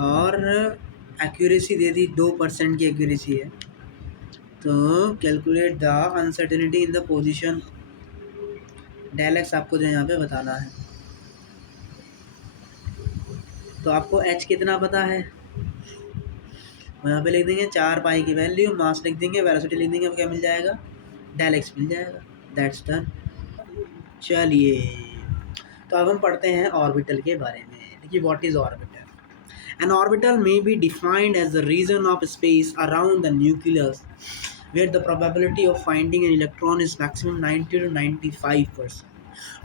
और एक्यूरेसी दे दी, 2% की एक्यूरेसी है। तो calculate the uncertainty in the position, del x आपको जो यहाँ पे बताना है। तो आपको एच कितना पता है, यहाँ पे लिख देंगे 4 पाई की वैल्यू, मास लिख देंगे, वेलोसिटी लिख देंगे, अब क्या मिल जाएगा, डेल एक्स मिल जाएगा। That's done. चलिए, तो अब हम पढ़ते हैं ऑर्बिटल के बारे में। देखिए, what is orbital. An orbital may be defined as the region of space around the nucleus where the probability of finding an electron is maximum 90 to 95%.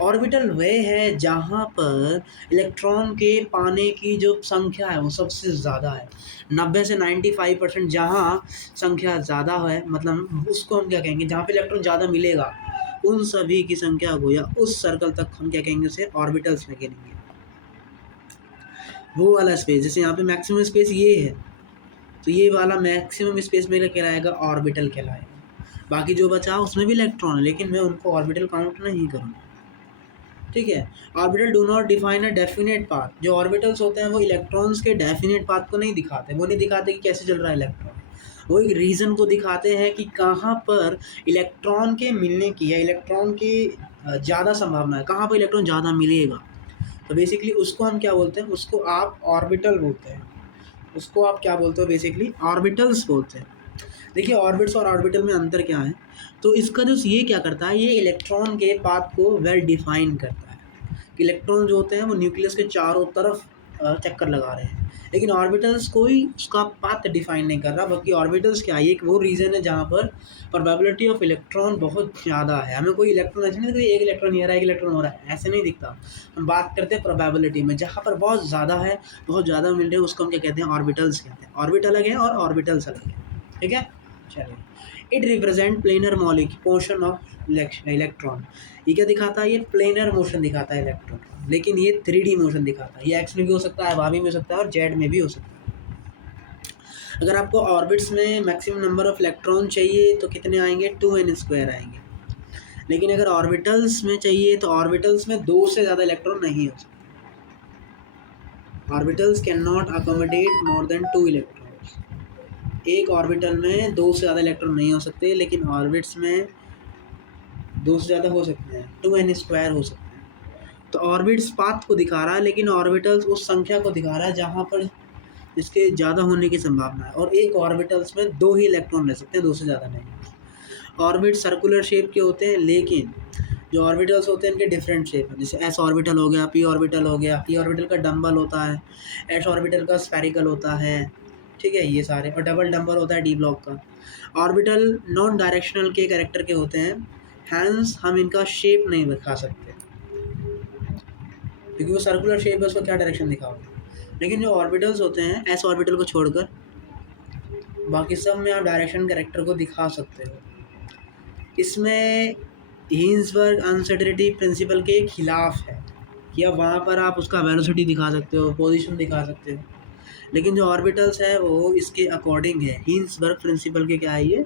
Orbital वह है जहाँ पर इलेक्ट्रॉन के पाने की जो संख्या है वो सबसे ज़्यादा है, 90 से 95%। जहाँ संख्या ज़्यादा है मतलब उसको हम क्या कहेंगे, जहाँ पे इलेक्ट्रॉन ज़्यादा मिलेगा उन सभी की संख्या को या उस सर्कल तक हम क्या कहेंगे, उसे ऑर्बिटल्स में गिनेंगे। वो वाला स्पेस, जैसे यहाँ पे मैक्सिमम स्पेस ये है तो ये वाला मैक्सिमम स्पेस में कहलाएगा ऑर्बिटल कहलाएगा। बाकी जो बचा उसमें भी इलेक्ट्रॉन है लेकिन मैं उनको ऑर्बिटल काउंट नहीं करूँगा, ठीक है। Orbital do not define a definite path. जो ऑर्बिटल्स होते हैं वो इलेक्ट्रॉन्स के डेफिनेट पाथ को नहीं दिखाते, वो नहीं दिखाते कि कैसे चल रहा है इलेक्ट्रॉन, वो एक रीज़न को दिखाते हैं कि कहाँ पर इलेक्ट्रॉन के मिलने की या इलेक्ट्रॉन की ज़्यादा संभावना है, कहाँ पर इलेक्ट्रॉन ज़्यादा मिलेगा। तो बेसिकली उसको हम क्या बोलते हैं, उसको आप ऑर्बिटल बोलते हैं, उसको आप क्या बोलते हो, बेसिकली ऑर्बिटल्स बोलते हैं। देखिए, ऑर्बिट्स और ऑर्बिटल में अंतर क्या है, तो इसका जो ये क्या करता है, ये इलेक्ट्रॉन के पाथ को वेल डिफाइन करता है कि इलेक्ट्रॉन जो होते हैं वो न्यूक्लियस के चारों तरफ चक्कर लगा रहे हैं, लेकिन ऑर्बिटल्स कोई उसका पाथ डिफाइन नहीं कर रहा। बल्कि ऑर्बिटल्स क्या है, एक वो रीजन है जहाँ पर प्रोबेबिलिटी ऑफ इलेक्ट्रॉन बहुत ज़्यादा है। हमें कोई इलेक्ट्रॉन ऐसे नहीं, कोई एक इलेक्ट्रॉन ये रहा है, एक इलेक्ट्रॉन हो रहा है, ऐसे नहीं दिखता। हम बात करते हैं प्रोबेबिलिटी में, जहाँ पर बहुत ज़्यादा है, बहुत ज़्यादा मिल रहे हैं, उसको हम क्या कहते हैं, ऑर्बिटल्स कहते हैं। ऑर्बिट अलग है और ऑर्बिटल्स अलग है, ठीक है। चलिए, it represent planar motion of electron. ये क्या दिखाता है, ये प्लेनर मोशन दिखाता है इलेक्ट्रॉन, लेकिन ये 3D मोशन दिखाता है। ये एक्स में भी हो सकता है, वाई में भी हो सकता है और जेड में भी हो सकता है। अगर आपको ऑर्बिट्स में मैक्सिमम नंबर ऑफ इलेक्ट्रॉन चाहिए तो कितने आएंगे, 2n² आएंगे। लेकिन अगर ऑर्बिटल्स में चाहिए तो ऑर्बिटल्स में 2 से ज़्यादा इलेक्ट्रॉन नहीं हो सकते। Orbitals can not accommodate more than 2 electrons. एक ऑर्बिटल में 2 से ज़्यादा इलेक्ट्रॉन नहीं हो सकते, लेकिन ऑर्बिट्स में 2 से ज़्यादा हो सकते हैं, 2n² हो सकते हैं। तो ऑर्बिट्स पाथ को दिखा रहा है, लेकिन ऑर्बिटल्स उस संख्या को दिखा रहा है जहाँ पर इसके ज़्यादा होने की संभावना है। और एक ऑर्बिटल्स में 2 ही इलेक्ट्रॉन रह सकते हैं, 2 से ज़्यादा नहीं। ऑर्बिट सर्कुलर शेप के होते हैं, लेकिन जो ऑर्बिटल्स होते हैं इनके डिफरेंट शेप हैं। जैसे एस ऑर्बिटल हो गया, पी ऑर्बिटल हो गया, पी ऑर्बिटल का डंबल होता है, एस ऑर्बिटल का स्फेरिकल होता है, ठीक है, ये सारे। और डबल डंबल होता है डी ब्लॉक का। ऑर्बिटल नॉन डायरेक्शनल के कैरेक्टर के होते हैं, हैंस हम इनका शेप नहीं दिखा सकते क्योंकि वो सर्कुलर शेप है, उसको क्या डायरेक्शन दिखाओगे। लेकिन जो ऑर्बिटल्स होते हैं, एस ऑर्बिटल को छोड़कर बाकी सब में आप डायरेक्शन कैरेक्टर को दिखा सकते हो। इसमें हिल्सबर्ग अनसर्टेनिटी प्रिंसिपल के खिलाफ है कि अब वहाँ पर आप उसका वेलोसिटी दिखा सकते हो, पोजीशन दिखा सकते हो, लेकिन जो ऑर्बिटल्स है वो इसके अकॉर्डिंग है। हिल्सबर्ग प्रिंसिपल के क्या है, ये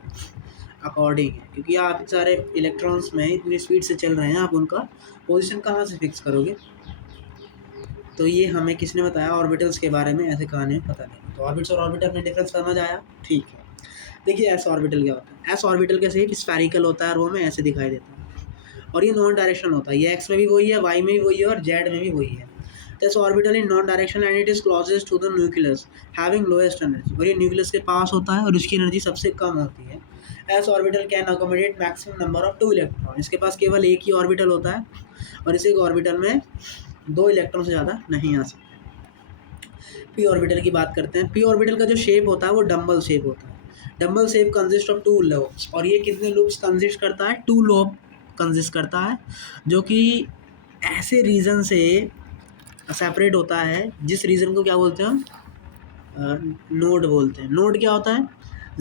अकॉर्डिंग है, क्योंकि आप सारे इलेक्ट्रॉन्स में इतनी स्पीड से चल रहे हैं, आप उनका पोजीशन कहाँ से फिक्स करोगे? तो ये हमें किसने बताया? ऑर्बिटल्स के बारे में ऐसे कहानी पता नहीं। तो ऑर्बिट्स और ऑर्बिटल में डिफरेंस समझ आया? ठीक है। देखिए एस ऑर्बिटल क्या होता है। एस ऑर्बिटल कैसे स्फेरिकल होता है, रो में ऐसे दिखाई देता है, और ये नॉन डायरेक्शनल होता है। ये एक्स में भी वही है, वाई में भी वही है, और जेड में भी वही है। This orbital in non-directional and it is closest to the nucleus, having lowest energy। और ये न्यूक्लियस के पास होता है और उसकी एनर्जी सबसे कम होती है। S orbital can accommodate maximum number of 2 electron. इसके पास केवल एक ही ऑर्बिटल होता है और इस एक ऑर्बिटल में 2 इलेक्ट्रॉन से ज़्यादा नहीं आ सकते। पी ऑर्बिटल की बात करते हैं। पी ऑर्बिटल का जो शेप होता है वो डम्बल शेप होता है। Dumbbell shape consist of 2 loops, और ये कितने लूप्स कंसिस्ट करता है? 2 लूप कंसिस्ट करता है, जो कि ऐसे रीजन से सेपरेट होता है जिस रीजन को क्या बोलते हैं हम? नोड बोलते हैं। नोड क्या होता है?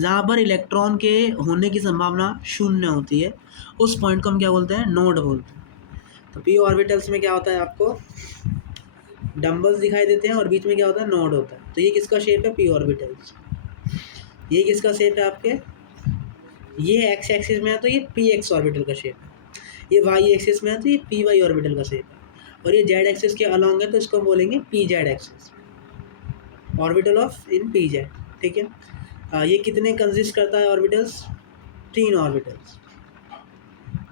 जहाँ पर इलेक्ट्रॉन के होने की संभावना 0 होती है, उस पॉइंट को हम क्या बोलते हैं? नोड बोलते हैं। तो पी ऑर्बिटल्स में क्या होता है? आपको डम्बल्स दिखाई देते हैं और बीच में क्या होता है? नोड होता है। तो ये किसका शेप है? P orbitals. ये किसका शेप है आपके? ये एक्स एक्सिस में है तो ये पी एक्स ऑर्बिटल का शेप है। ये वाई एक्सिस में है तो ये पी वाई ऑर्बिटल का शेप है। और ये जेड एक्सिस के अलॉन्ग है तो इसको बोलेंगे P Z axis, orbital of in P Z. ठीक है। ये कितने कंसिस्ट करता है ऑर्बिटल्स? 3 ऑर्बिटल्स।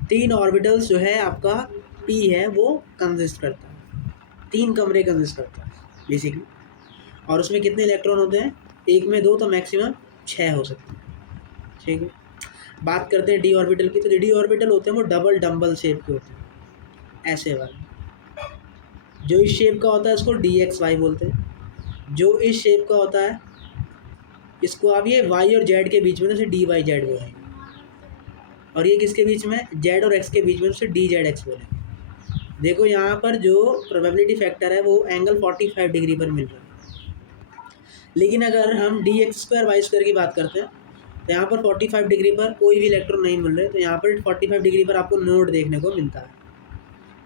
3 ऑर्बिटल्स जो है आपका पी है वो कंसिस्ट करता है। 3 कमरे कंसिस्ट करता है बेसिकली। और उसमें कितने इलेक्ट्रॉन होते हैं? एक में 2 तो मैक्सिमम 6 हो सकते हैं। ठीक है। बात करते हैं डी ऑर्बिटल की। तो डी ऑर्बिटल होते हैं वो डबल डम्बल शेप के होते हैं, ऐसे वाले। जो इस शेप का होता है उसको डी एक्स वाई बोलते हैं। जो इस शेप का होता है इसको आप ये वाई और जेड के बीच में जैसे डी वाई जेड बोलेंगे, और ये किसके बीच में? जेड और एक्स के बीच में उसे डी जेड एक्स बोलेंगे। देखो यहाँ पर जो प्रोबेबिलिटी फैक्टर है वो एंगल 45 डिग्री पर मिल रहा है। लेकिन अगर हम d x square y square की बात करते हैं तो यहाँ पर 45 डिग्री पर कोई भी इलेक्ट्रॉन नहीं मिल रहे, तो यहाँ पर 45 डिग्री पर आपको नोड देखने को मिलता है,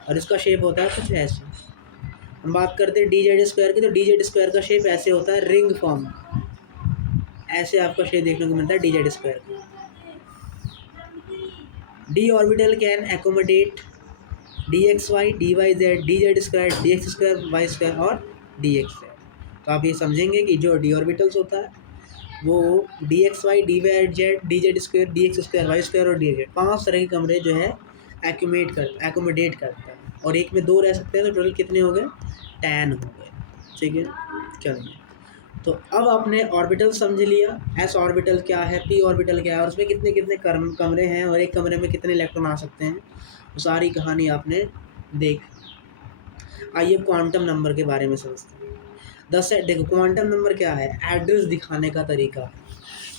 और इसका शेप होता है कुछ ऐसे। हम बात करते हैं डी जेड स्क्वायर की। तो डी जेड स्क्वायर का शेप ऐसे होता है, रिंग फॉर्म। ऐसे आपका शेप देखने को मिलता है डी जेड स्क्वायर का। D orbital can accommodate d x y, d y z, d z square, d x square, y square और डी एक्स जेड। तो आप ये समझेंगे कि जो डी ऑर्बिटल्स होता है वो d x y, d y z, d z square, d x square, y square और डी जेड 5 तरह के कमरे जो है एकोमोडेट करता है। और एक में 2 रह सकते हैं, तो टोटल कितने हो गए? 10 हो गए। ठीक है। चलिए, तो अब आपने ऑर्बिटल समझ लिया, एस ऑर्बिटल क्या है, पी ऑर्बिटल क्या है, और उसमें कितने कितने कमरे हैं और एक कमरे में कितने इलेक्ट्रॉन आ सकते हैं, वो सारी कहानी आपने देख। आइए क्वांटम नंबर के बारे में समझते हैं। देखो क्वांटम नंबर क्या है? एड्रेस दिखाने का तरीका।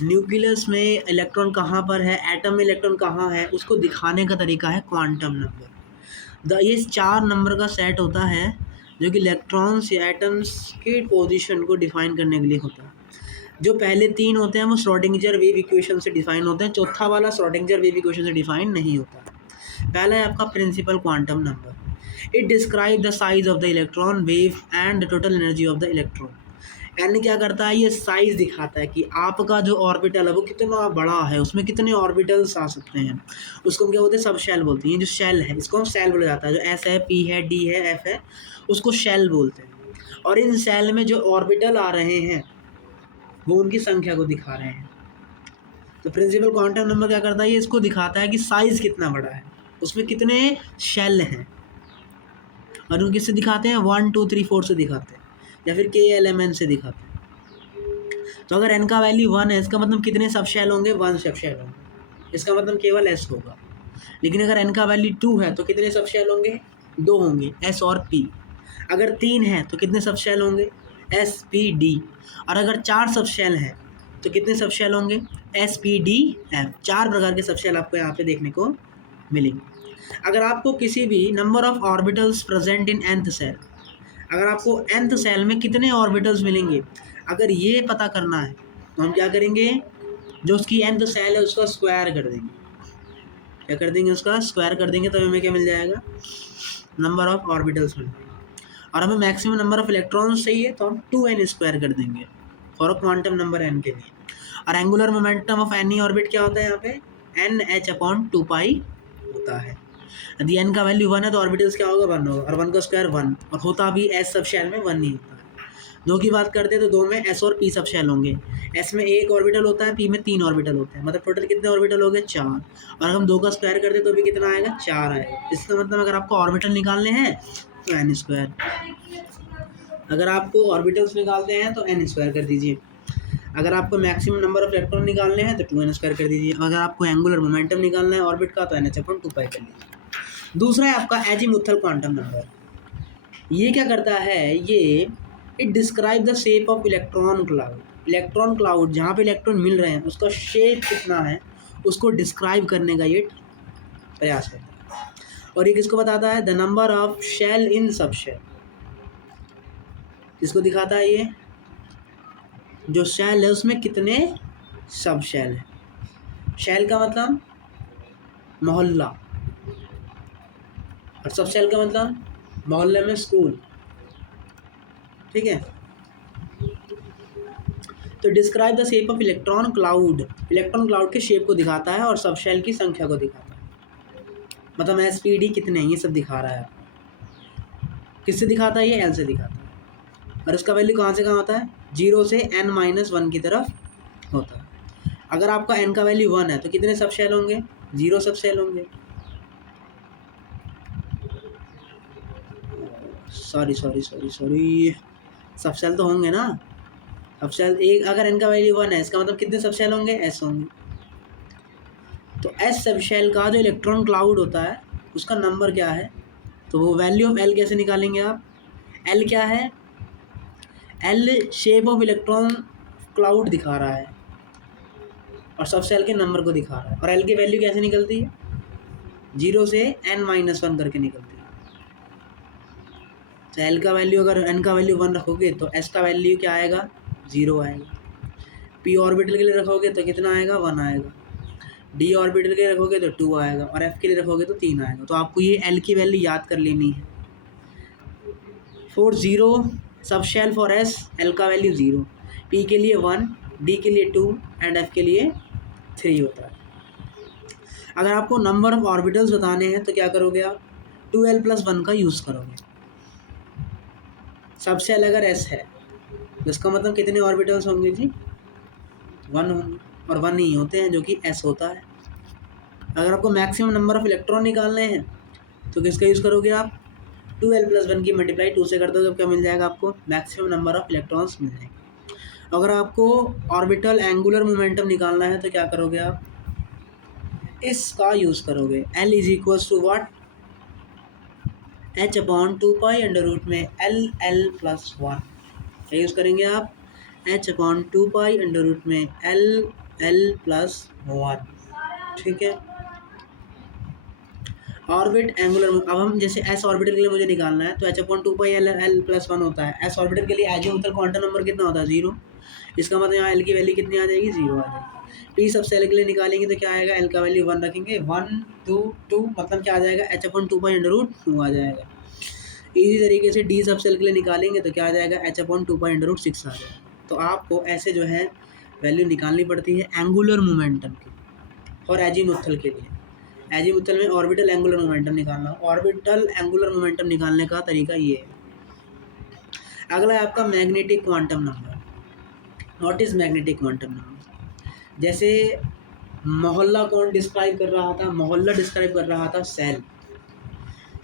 न्यूक्लियस में इलेक्ट्रॉन कहाँ पर है, एटम में इलेक्ट्रॉन कहाँ है, उसको दिखाने का तरीका है क्वांटम नंबर। ये 4 नंबर का सेट होता है जो कि इलेक्ट्रॉन्स या एटम्स की पोजीशन को डिफाइन करने के लिए होता है। जो पहले 3 होते हैं वो श्रोडिंगर वेव इक्वेशन से डिफाइन होते हैं, चौथा वाला श्रोडिंगर वेव इक्वेशन से डिफाइन नहीं होता। पहला है आपका principal quantum number. It describe the size of the electron wave and the total energy of the electron. यानी क्या करता है? ये साइज़ दिखाता है कि आपका जो ऑर्बिटल है वो कितना बड़ा है, उसमें कितने ऑर्बिटल्स आ सकते हैं। उसको हम क्या बोलते हैं? सब शेल बोलते हैं। जो शेल है इसको हम शेल बोला जाता है। जो एस है, पी है, डी है, एफ है, उसको शेल बोलते हैं। और इन शेल में जो ऑर्बिटल आ रहे हैं वो उनकी संख्या को दिखा रहे हैं। तो प्रिंसिपल क्वांटम नंबर क्या करता है? ये इसको दिखाता है कि साइज़ कितना बड़ा है, उसमें कितने शेल हैं, और उन किससे दिखाते हैं? 1 2 3 4 से दिखाते हैं, या फिर KLMN से दिखाते हैं। तो अगर n का वैल्यू 1 है, इसका मतलब कितने सब शेल होंगे? 1 सब शेल होंगे। इसका मतलब केवल S होगा। लेकिन अगर n का वैल्यू 2 है तो कितने सब शेल होंगे? 2 होंगे, S और P। अगर 3 है तो कितने सब शेल होंगे? S P D। और अगर 4 सब शेल हैं तो कितने सब शेल होंगे? S P D F। 4 प्रकार के सब शेल आपको यहाँ पे देखने को मिलेंगे। अगर आपको किसी भी number of orbitals present in nth shell, अगर आपको nth सेल में कितने ऑर्बिटल्स मिलेंगे, अगर ये पता करना है तो हम क्या करेंगे? जो उसकी nth सेल है उसका स्क्वायर कर देंगे। क्या कर देंगे? उसका स्क्वायर कर देंगे, तब हमें क्या मिल जाएगा? नंबर ऑफ ऑर्बिटल्स मिल जाएगा। और हमें मैक्सिमम नंबर ऑफ इलेक्ट्रॉन्स चाहिए तो हम 2n स्क्वायर कर देंगे for a quantum number n के लिए। और angular momentum of any orbit क्या होता है यहाँ पे? एन एच अपॉन 2 पाई होता है। यदि एन का वैल्यू 1 है तो ऑर्बिटल्स क्या होगा, 1 होगा, और 1 का स्क्वायर 1, और होता भी एस सब शेल में 1 ही होता है। दो की बात करते हैं तो दो में एस और पी सब शेल होंगे। एस में एक ऑर्बिटल होता है, पी में 3 ऑर्बिटल होते हैं, मतलब टोटल कितने ऑर्बिटल हो गए, 4। और हम 2 का स्क्वायर करते तो भी कितना आएगा, 4 आएगा। इसका मतलब अगर आपको ऑर्बिटल निकालने हैं तो एन स्क्वायर, अगर आपको ऑर्बिटल्स निकालते हैं तो एन स्क्वायर कर दीजिए। अगर आपको मैक्सिमम नंबर ऑफ इलेक्ट्रॉन निकालने हैं तो 2n स्क्वायर कर दीजिए। अगर आपको एंगुलर मोमेंटम निकालना है ऑर्बिट का तो NH अपॉन 2 पाई कर लीजिए। दूसरा है आपका एजीमुथल क्वांटम नंबर। ये क्या करता है, ये it describe the shape of electron cloud. Electron cloud जहाँ पे इलेक्ट्रॉन मिल रहे हैं उसका शेप कितना है उसको डिस्क्राइब करने का ये प्रयास करता है। और ये किसको बताता है, the number of shell in subshell. किसको दिखाता है, ये जो शेल है उसमें कितने सब शेल है। शेल का मतलब मोहल्ला, और सब शेल का मतलब मोहल्ले में स्कूल, ठीक है। तो describe the shape of electron cloud, electron cloud के शेप को दिखाता है और सब शेल की संख्या को दिखाता है। मतलब SPD कितने हैं ये सब दिखा रहा है। किससे दिखाता है, ये L से दिखाता है। और इसका वैल्यू कहाँ से कहाँ होता है, 0 से n-1 की तरफ होता है। अगर आपका n का वैल्यू 1 है तो कितने सब शेल होंगे, 0 सब शेल होंगे। सॉरी सब शेल तो होंगे ना, सब शेल एक, अगर n का वैल्यू 1 है इसका मतलब कितने सब शेल होंगे, s होंगे। तो s सब शेल का जो इलेक्ट्रॉन क्लाउड होता है उसका नंबर क्या है, तो वो वैल्यू ऑफ L कैसे निकालेंगे आप। L क्या है, L shape of electron cloud दिखा रहा है और सब शेल के नंबर को दिखा रहा है। और L की वैल्यू कैसे निकलती है, 0 से n-1 करके निकलती है। तो L का वैल्यू, अगर n का वैल्यू 1 रखोगे तो S का वैल्यू क्या आएगा, 0 आएगा। P ऑर्बिटल के लिए रखोगे तो कितना आएगा, 1 आएगा। D ऑर्बिटल के लिए रखोगे तो 2 आएगा, और F के लिए रखोगे तो 3 आएगा। तो आपको ये L की वैल्यू याद कर लेनी है। For 0 subshell for S, L का वैल्यू 0, P के लिए 1, D के लिए 2 एंड F के लिए 3 होता है। अगर आपको नंबर ऑफ ऑर्बिटल्स बताने हैं तो क्या करोगे आप, 2l+1 का यूज़ करोगे। सब शेल अगर S है तो इसका मतलब कितने ऑर्बिटल्स होंगे जी, 1 होंगे, और 1 ही होते हैं जो कि S होता है। अगर आपको मैक्सिमम नंबर ऑफ इलेक्ट्रॉन निकालने हैं तो किसका यूज़ करोगे आप, 2l+1 की मल्टीप्लाई 2 से कर दो, जब क्या मिल जाएगा आपको, मैक्सिमम नंबर ऑफ इलेक्ट्रॉन्स मिल जाएंगे। अगर आपको ऑर्बिटल एंगुलर मोमेंटम निकालना है तो क्या करोगे आप, इसका यूज़ करोगे। L is equals to what, h upon 2 pi under root में L+1। क्या यूज़ करेंगे आप, h upon 2 pi under root में L+1, ठीक है। ऑर्बिट एंगुलर, अब हम जैसे S ऑर्बिटल के लिए मुझे निकालना है तो h अपॉन 2 पाई L+1 होता है। S ऑर्बिटल के लिए एजीमुथल क्वांटम नंबर कितना होता है, 0। इसका मतलब यहाँ L की वैल्यू कितनी आ जाएगी, 0 आ जाएगी। P सब सेल के लिए निकालेंगे तो क्या आएगा, L का वैल्यू 1 रखेंगे, 1 2 2, मतलब क्या आ जाएगा, h upon 2 pi under root 2 आ जाएगा। इसी तरीके से D सब सेल के लिए निकालेंगे तो क्या आ जाएगा, h upon 2 pi under root 6 आ जाएगा। तो आपको ऐसे जो है वैल्यू निकालनी पड़ती है एंगुलर मोमेंटम की। और एजीमुथल के लिए, एजीमुथल में ऑर्बिटल एंगुलर मोमेंटम निकालना, ऑर्बिटल एंगुलर मोमेंटम निकालने का तरीका ये है। अगला है आपका magnetic quantum number. What is magnetic quantum number, जैसे मोहल्ला कौन डिस्क्राइब कर रहा था, मोहल्ला डिस्क्राइब कर रहा था सेल।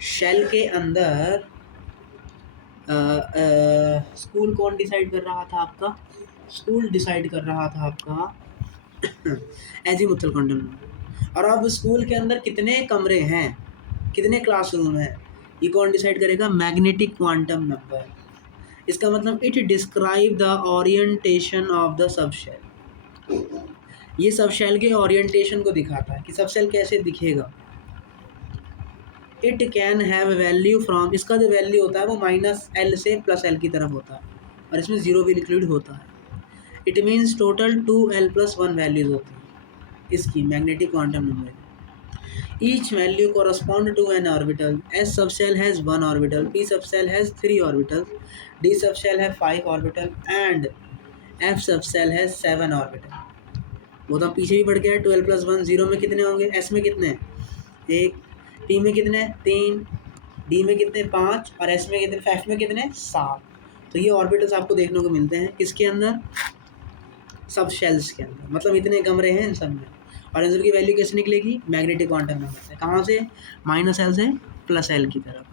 शेल के अंदर स्कूल कौन डिसाइड कर रहा था आपका, स्कूल डिसाइड कर रहा था आपका एजीमुथल क्वांटम नंबर। और अब स्कूल के अंदर कितने कमरे हैं, कितने क्लासरूम हैं, ये कौन डिसाइड करेगा, मैग्नेटिक क्वांटम नंबर। इसका मतलब it describe the orientation of the subshell, ये सब शेल के ओरिएंटेशन को दिखाता है कि सब शेल कैसे दिखेगा। It can have value from, इसका जो वैल्यू होता है वो -L से +L की तरफ होता है, और इसमें 0 भी इंक्लूड होता है। It means total 2l+1 values होती है इसकी magnetic quantum number. Each value correspond to an orbital. S subshell has 1 orbital, P subshell has 3 orbitals, D subshell has 5 orbital and F subshell has 7 orbital. वो तो पीछे भी बढ़ गया है। 12 + 1 0 में कितने होंगे, एस में कितने हैं 1, टी में कितने हैं 3, डी में कितने 5 और एस में कितने, एफ में कितने 7। तो ये ऑर्बिटल्स आपको देखने को मिलते हैं किसके अंदर, सब शेल्स के अंदर, मतलब इतने कमरे हैं इन सब में। और आंसर की वैल्यू कैसे निकलेगी, मैग्नेटिक क्वांटम नंबर से। कहाँ से, -L से +L की तरफ।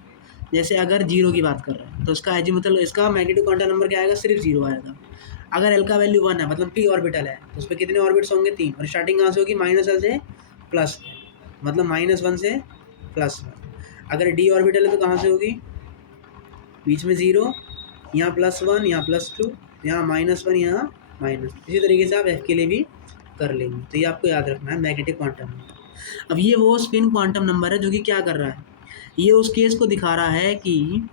जैसे अगर 0 की बात कर रहे हैं तो इसका मतलब इसका मैग्नेटिक क्वांटम नंबर क्या आएगा, सिर्फ 0 आएगा। अगर L का वैल्यू 1 है मतलब p ऑर्बिटल है तो उसमें कितने ऑर्बिट्स होंगे 3, और स्टार्टिंग कहाँ से होगी -L से +L, मतलब -1 से +1। अगर d ऑर्बिटल है तो कहाँ से होगी, बीच में 0, यहाँ +1, यहाँ +2, यहाँ -1, यहाँ माइनस। इसी तरीके से आप F के लिए भी कर लेंगे। तो ये आपको याद रखना है मैग्नेटिक क्वांटम नंबर। अब ये वो स्पिन क्वांटम नंबर है जो कि क्या कर रहा है, ये उस केस को दिखा रहा है कि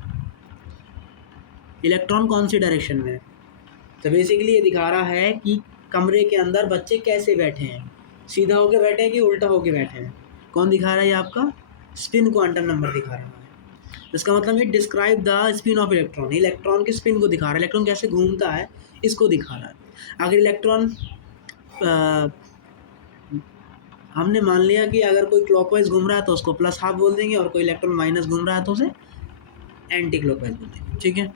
इलेक्ट्रॉन कौन सी डायरेक्शन में है। तो बेसिकली ये दिखा रहा है कि कमरे के अंदर बच्चे कैसे बैठे हैं, सीधा होके बैठे हैं कि उल्टा होके बैठे हैं। कौन दिखा रहा है, ये आपका स्पिन क्वांटम नंबर दिखा रहा है। इसका मतलब ये describe the spin off electron, electron के स्पिन को दिखा रहा है, इलेक्ट्रॉन कैसे घूमता है इसको दिखा रहा है। अगर इलेक्ट्रॉन हमने मान लिया कि अगर कोई क्लॉकवाइज घूम रहा है तो उसको +½ बोल देंगे, और कोई इलेक्ट्रॉन माइनस घूम रहा है तो उसे एंटी क्लॉकवाइज बोल देंगे, ठीक है।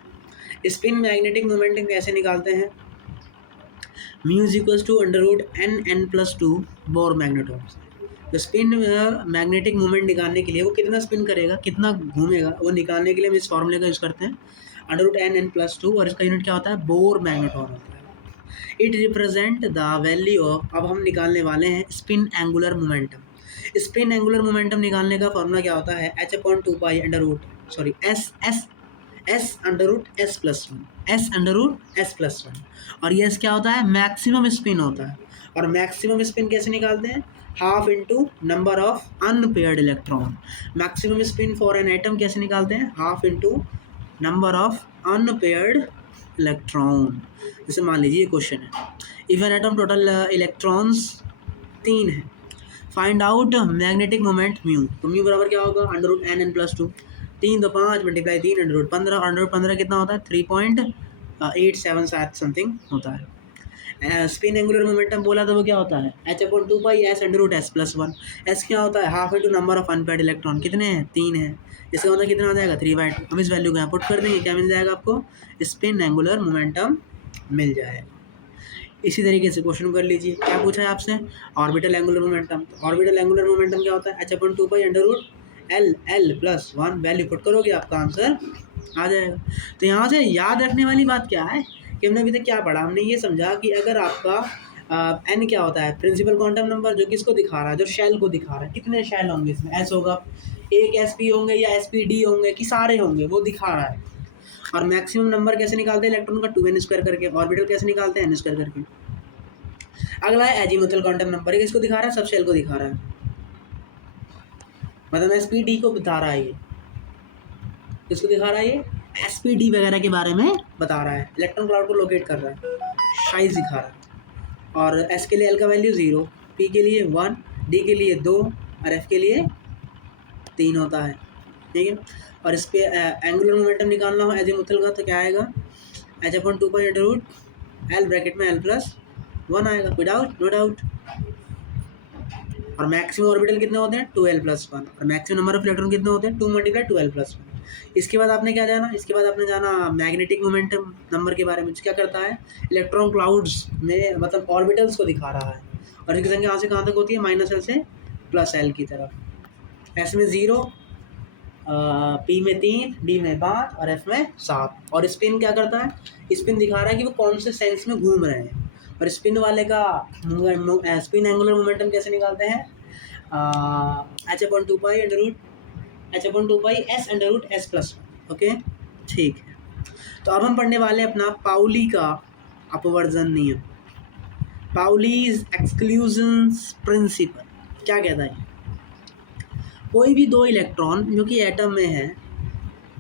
स्पिन मैग्नेटिक मोमेंटम कैसे निकालते हैं, μ = √n(n+2) बोर मैग्नेट्रॉन्स। तो स्पिन मैग्नेटिक मोमेंट निकालने के लिए वो कितना स्पिन करेगा, कितना घूमेगा, वो निकालने के लिए हम इस फॉर्मूले का यूज़ करते हैं √n(n+2), और इसका यूनिट क्या होता है, बोर मैग्नेट्रॉन होता है। It represent the value of, अब हम निकालने वाले हैं spin angular momentum. Spin angular momentum निकालने का फॉर्मूला क्या होता है, S/√s+1, और ये क्या होता है, मैक्सिमम स्पिन होता है। और मैक्सिमम स्पिन कैसे निकालते हैं, half into number of unpaired electron. Maximum spin for an atom कैसे निकालते हैं, half into number of unpaired electron. जैसे मान लीजिए क्वेश्चन है, if an atom total electrons 3 है, find out magnetic moment mu. तो म्यू बराबर क्या होगा, √n(n+2), 3 तो 5 × 3 √15, और √15 कितना होता है 3.87 समथिंग होता है। स्पिन एंगुलर मोमेंटम बोला तो वो क्या होता है, h/2π(s)√s+1। एस क्या होता है, half into number of unpaired electron, कितने हैं 3 हैं, इसका मतलब कितना आ जाएगा 3/2। हम इस वैल्यू को यहाँ पुट कर देंगे, क्या मिल जाएगा आपको, स्पिन एंगुलर मोमेंटम मिल जाएगा। इसी तरीके से क्वेश्चन कर लीजिए, क्या पूछा है आपसे, orbital angular momentum. Orbital angular momentum क्या होता है, h/2π(L)+1। वैल्यू पुट करोगे आपका आंसर आ जाएगा। तो यहाँ से याद रखने वाली बात क्या है कि हमने अभी तक क्या पढ़ा, हमने ये समझा कि अगर आपका n क्या होता है, प्रिंसिपल क्वांटम नंबर, जो किसको दिखा रहा है, जो शेल को दिखा रहा है, कितने शेल होंगे इसमें, s होगा, एक sp होंगे या sp_d होंगे कि सारे होंगे, वो दिखा रहा है। और मैक्सिमम नंबर कैसे निकालते हैं इलेक्ट्रॉन का, 2n² करके। ऑर्बिटल कैसे निकालते हैं, n² करके। अगला है एजीमुथल क्वांटम नंबर, किसको दिखा रहा है, सब शेल को दिखा रहा है, मतलब sp_d को बता रहा है। ये किसको दिखा रहा है, ये sp_d वगैरह के बारे में बता रहा है, इलेक्ट्रॉन क्लाउड को लोकेट कर रहा है, साइज दिखा रहा है। और s के लिए l का वैल्यू 0, p के लिए 1, d के लिए 2 और f के लिए 3 होता है, ठीक है। और इस पे एंगुलर मोमेंटम निकालना हो एजीमुथल का तो क्या आएगा, h/2π(L) ब्रैकेट में L+1 आएगा, कोई डाउट, नो डाउट। और मैक्सिमम ऑर्बिटल कितने होते हैं 2l+1, और मैक्सिमम नंबर ऑफ इलेक्ट्रॉन कितने होते हैं 2 × 2l+1। इसके बाद आपने क्या जाना, इसके बाद आपने जाना मैग्नेटिक मोमेंटम नंबर के बारे में, क्या करता है, इलेक्ट्रॉन क्लाउड्स में मतलब ऑर्बिटल्स को दिखा रहा है। और इसकी संख्या कहाँ से कहाँ तक होती है, -L से +L की तरफ। S में 0, P में 3, D में 5 और F में 7। और स्पिन क्या करता है, स्पिन दिखा रहा है कि वो कौन से सेंस में घूम रहे हैं। और स्पिन वाले का स्पिन एंगुलर मोमेंटम कैसे निकालते हैं, h/2π(S)+1। ओके, ठीक है। तो अब हम पढ़ने वाले अपना पाउली का अपवर्जन नियम, पाउलीज एक्सक्लूजन प्रिंसिपल। क्या कहता है, कोई भी 2 इलेक्ट्रॉन जो कि एटम में है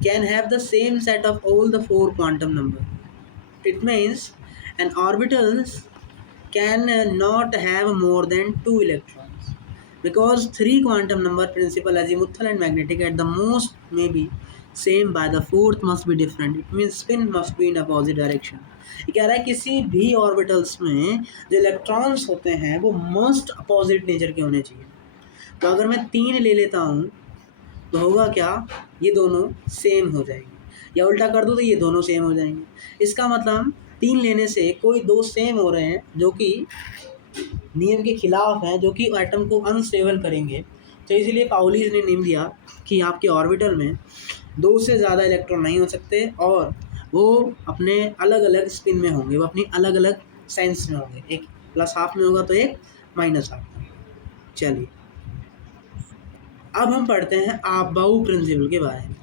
can have the same set of all the 4 quantum number. It means an orbitals can not have more than 2 electrons because 3 quantum number principal azimuthal and magnetic at the most may be same by the fourth must be different, it mean spin must be in opposite direction. ये कह रहा है किसी भी orbitals में जो electrons होते हैं वो मस्ट अपोजिट नेचर के होने चाहिए। तो अगर मैं 3 ले लेता हूँ तो होगा क्या, ये दोनों सेम हो जाएंगे, या उल्टा कर दूँ तो ये दोनों सेम हो जाएंगे। इसका मतलब 3 लेने से कोई 2 सेम हो रहे हैं जो कि नियम के खिलाफ हैं, जो कि एटम को अनस्टेबल करेंगे। तो इसलिए पाउलीज ने नियम दिया कि आपके ऑर्बिटल में 2 से ज़्यादा इलेक्ट्रॉन नहीं हो सकते और वो अपने अलग अलग स्पिन में होंगे, वो अपनी अलग अलग साइंस में होंगे, एक प्लस हाफ में होगा तो एक माइनस हाफ में। चलिए अब हम पढ़ते हैं अबाउ प्रिंसिपल के बारे में।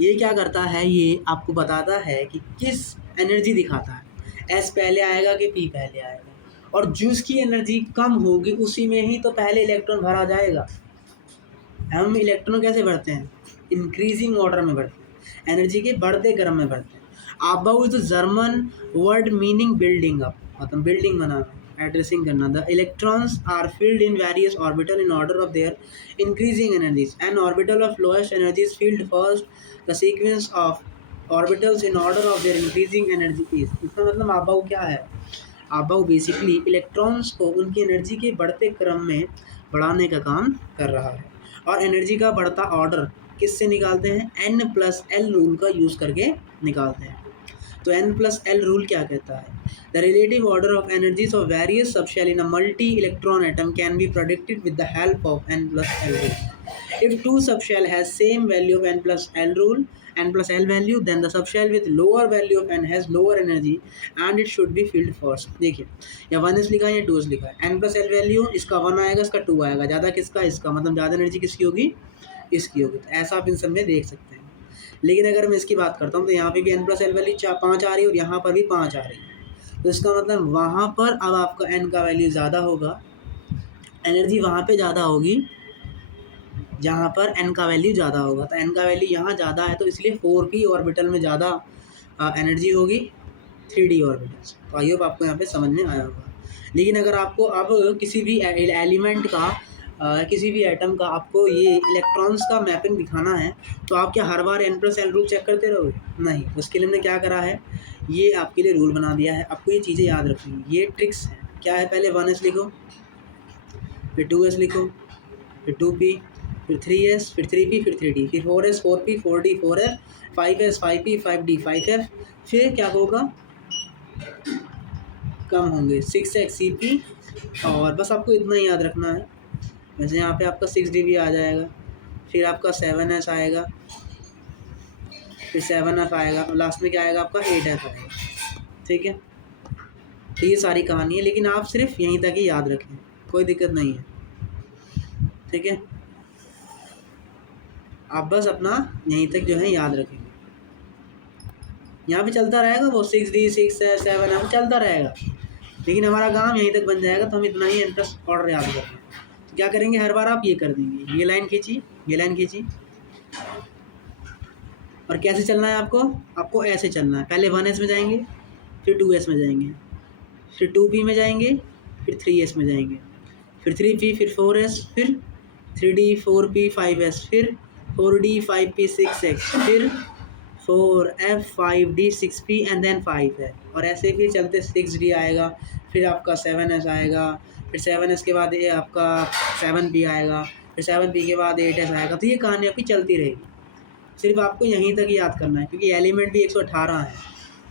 ये क्या करता है, ये आपको बताता है कि किस एनर्जी दिखाता है, एस पहले आएगा कि पी पहले आएगा, और जिसकी एनर्जी कम होगी उसी में ही तो पहले इलेक्ट्रॉन भरा जाएगा। हम इलेक्ट्रॉन कैसे भरते हैं, इंक्रीजिंग ऑर्डर में भरते हैं, एनर्जी के बढ़ते क्रम में भरते हैं। Aufbau is the German word meaning building up, मतलब बिल्डिंग बनाना, एड्रेसिंग करना। The electrons are filled in various orbital in order of their increasing energies, an orbital of lowest energies filled first, the sequence of orbitals in order of their increasing energy is. इसका मतलब about क्या है, about basically electrons को उनकी energy के बढ़ते क्रम में बढ़ाने का काम कर रहा है। और एनर्जी का बढ़ता ऑर्डर किससे निकालते हैं, n+l रूल का यूज़ करके निकालते हैं। तो n+l रूल क्या कहता है, the relative order of energies of various subshell in a multi electron atom can be predicted with the help of n+l rule. If 2 subshell has same value of n+l rule, n+l value, then the subshell with lower value of n has lower energy and it should be filled first। देखिए या 1s लिखा है या 2s लिखा है, n+l value इसका 1 आएगा, इसका 2 आएगा, ज़्यादा किसका, इसका, मतलब ज़्यादा एनर्जी किसकी होगी, इसकी होगी। तो ऐसा आप इन सब में देख सकते हैं। लेकिन अगर मैं इसकी बात करता हूँ तो यहाँ पे भी n+l वैल्यू 5 आ रही है और यहाँ पर भी 5 आ रही है। तो इसका मतलब वहाँ पर अब आपका n का वैल्यू ज़्यादा होगा, एनर्जी वहाँ पर ज़्यादा होगी जहाँ पर n का वैल्यू ज़्यादा होगा। तो n का वैल्यू यहाँ ज़्यादा है तो इसलिए 4p ऑर्बिटल में ज़्यादा एनर्जी होगी 3d ऑर्बिटल्स। तो आई होप आपको यहाँ पे समझ में आया होगा। लेकिन अगर आपको अब किसी भी एलिमेंट का किसी भी एटम का आपको ये इलेक्ट्रॉन्स का मैपिंग दिखाना है तो आप क्या हर बार n+l रूल चेक करते रहोगे, नहीं। उसके लिए हमने क्या करा है, ये आपके लिए रूल बना दिया है। आपको ये चीज़ें याद रखनी, ये ट्रिक्स है। क्या है, पहले 1s लिखो, फिर 2s लिखो, फिर 2p, फिर 3s, फिर 3p, फिर 3d, फिर 4s, 4p, 4d, 4f, 5s, 5p, 5d, 5f, फिर क्या होगा, कम होंगे 6x cp। और बस आपको इतना ही याद रखना है। वैसे यहाँ पे आपका 6d भी आ जाएगा, फिर आपका 7s आएगा, फिर 7f आएगा, लास्ट में क्या आएगा आपका 8f आएगा। ठीक है, तो ये सारी कहानी है, लेकिन आप सिर्फ यहीं तक ही याद रखें, कोई दिक्कत नहीं है। ठीक है, आप बस अपना यहीं तक जो है याद रखेंगे। यहाँ पे चलता रहेगा वो 6d 6 7 चलता रहेगा, लेकिन हमारा काम यहीं तक बन जाएगा। तो हम इतना ही इंटरेस्ट ऑर्डर याद करेंगे। तो क्या करेंगे, हर बार आप ये कर देंगे, ये लाइन खींची, ये लाइन खींची, और कैसे चलना है आपको ऐसे चलना है। पहले 1s में जाएंगे, फिर 2s में जाएंगे, फिर 2p में जाएंगे, फिर 3s में जाएंगे, फिर 3p, फिर 4s, फिर 3d 4p 5s, फिर 4d 5p 6x, फिर 4f 5d 6p and then 5 है। और ऐसे फिर चलते 6d आएगा, फिर आपका 7s आएगा, फिर 7s के बाद ये आपका 7p आएगा, फिर 7p के बाद 8s आएगा। तो ये कहानी आपकी चलती रहेगी। सिर्फ आपको यहीं तक याद करना है, क्योंकि एलिमेंट भी 118 है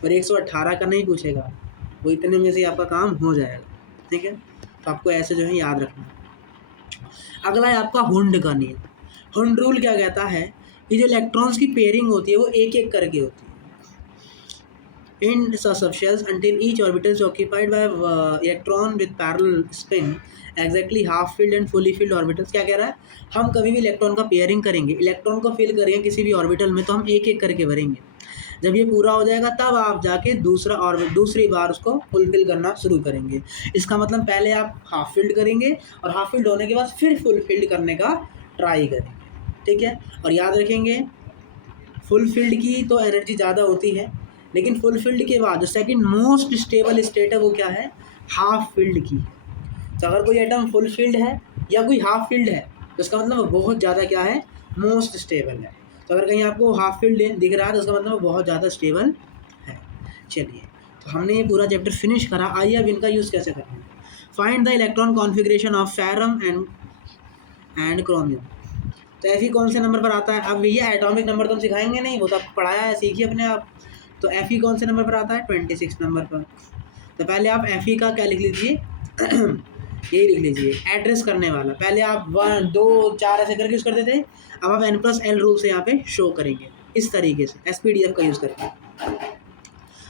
और 118 का नहीं पूछेगा, वो इतने में से आपका काम हो जाएगा। ठीक है, तो आपको ऐसे जो है याद रखना है। अगला है आपका हुंड का नियम। हुंड रूल क्या कहता है कि जो इलेक्ट्रॉन्स की पेयरिंग होती है वो एक एक करके होती है इन subshells until each orbital is occupied by electron with parallel spin exactly half filled and fully filled orbitals। क्या कह रहा है, हम कभी भी इलेक्ट्रॉन का पेयरिंग करेंगे, इलेक्ट्रॉन को फिल करेंगे किसी भी ऑर्बिटल में, तो हम एक एक करके भरेंगे। जब ये पूरा हो जाएगा तब आप जाके दूसरी बार उसको फुलफिल करना शुरू करेंगे। इसका मतलब पहले आप हाफ फिल्ड करेंगे और हाफ फिल्ड होने के बाद फिर फुल फिल्ड करने का ट्राई करेंगे। ठीक है, और याद रखेंगे फुल फील्ड की तो एनर्जी ज़्यादा होती है, लेकिन फुल फील्ड के बाद जो सेकंड मोस्ट स्टेबल स्टेट है वो क्या है, हाफ फील्ड की। तो अगर कोई एटम फुल फील्ड है या कोई हाफ फील्ड है तो इसका मतलब वो बहुत ज़्यादा क्या है, मोस्ट स्टेबल है। तो अगर कहीं आपको हाफ फील्ड दिख रहा है तो उसका मतलब वो बहुत ज़्यादा स्टेबल है। चलिए, तो हमने ये पूरा चैप्टर फिनिश करा। आइए अब इनका यूज़ कैसे करना है। Find the electron configuration of ferrum and chromium. तो Fe कौन से नंबर पर आता है? अब भैया एटॉमिक नंबर तो हम सिखाएंगे नहीं, वो तो आपको पढ़ाया है, सीखिए अपने आप। तो Fe कौन से नंबर पर आता है? 26 नंबर पर। तो पहले आप Fe का क्या लिख लीजिए यही लिख लीजिए, एड्रेस करने वाला। पहले आप 1 2 4 ऐसे करके यूज़ करते थे, अब आप n+l रूल से यहाँ पे शो करेंगे इस तरीके से SPDF का यूज़ करके।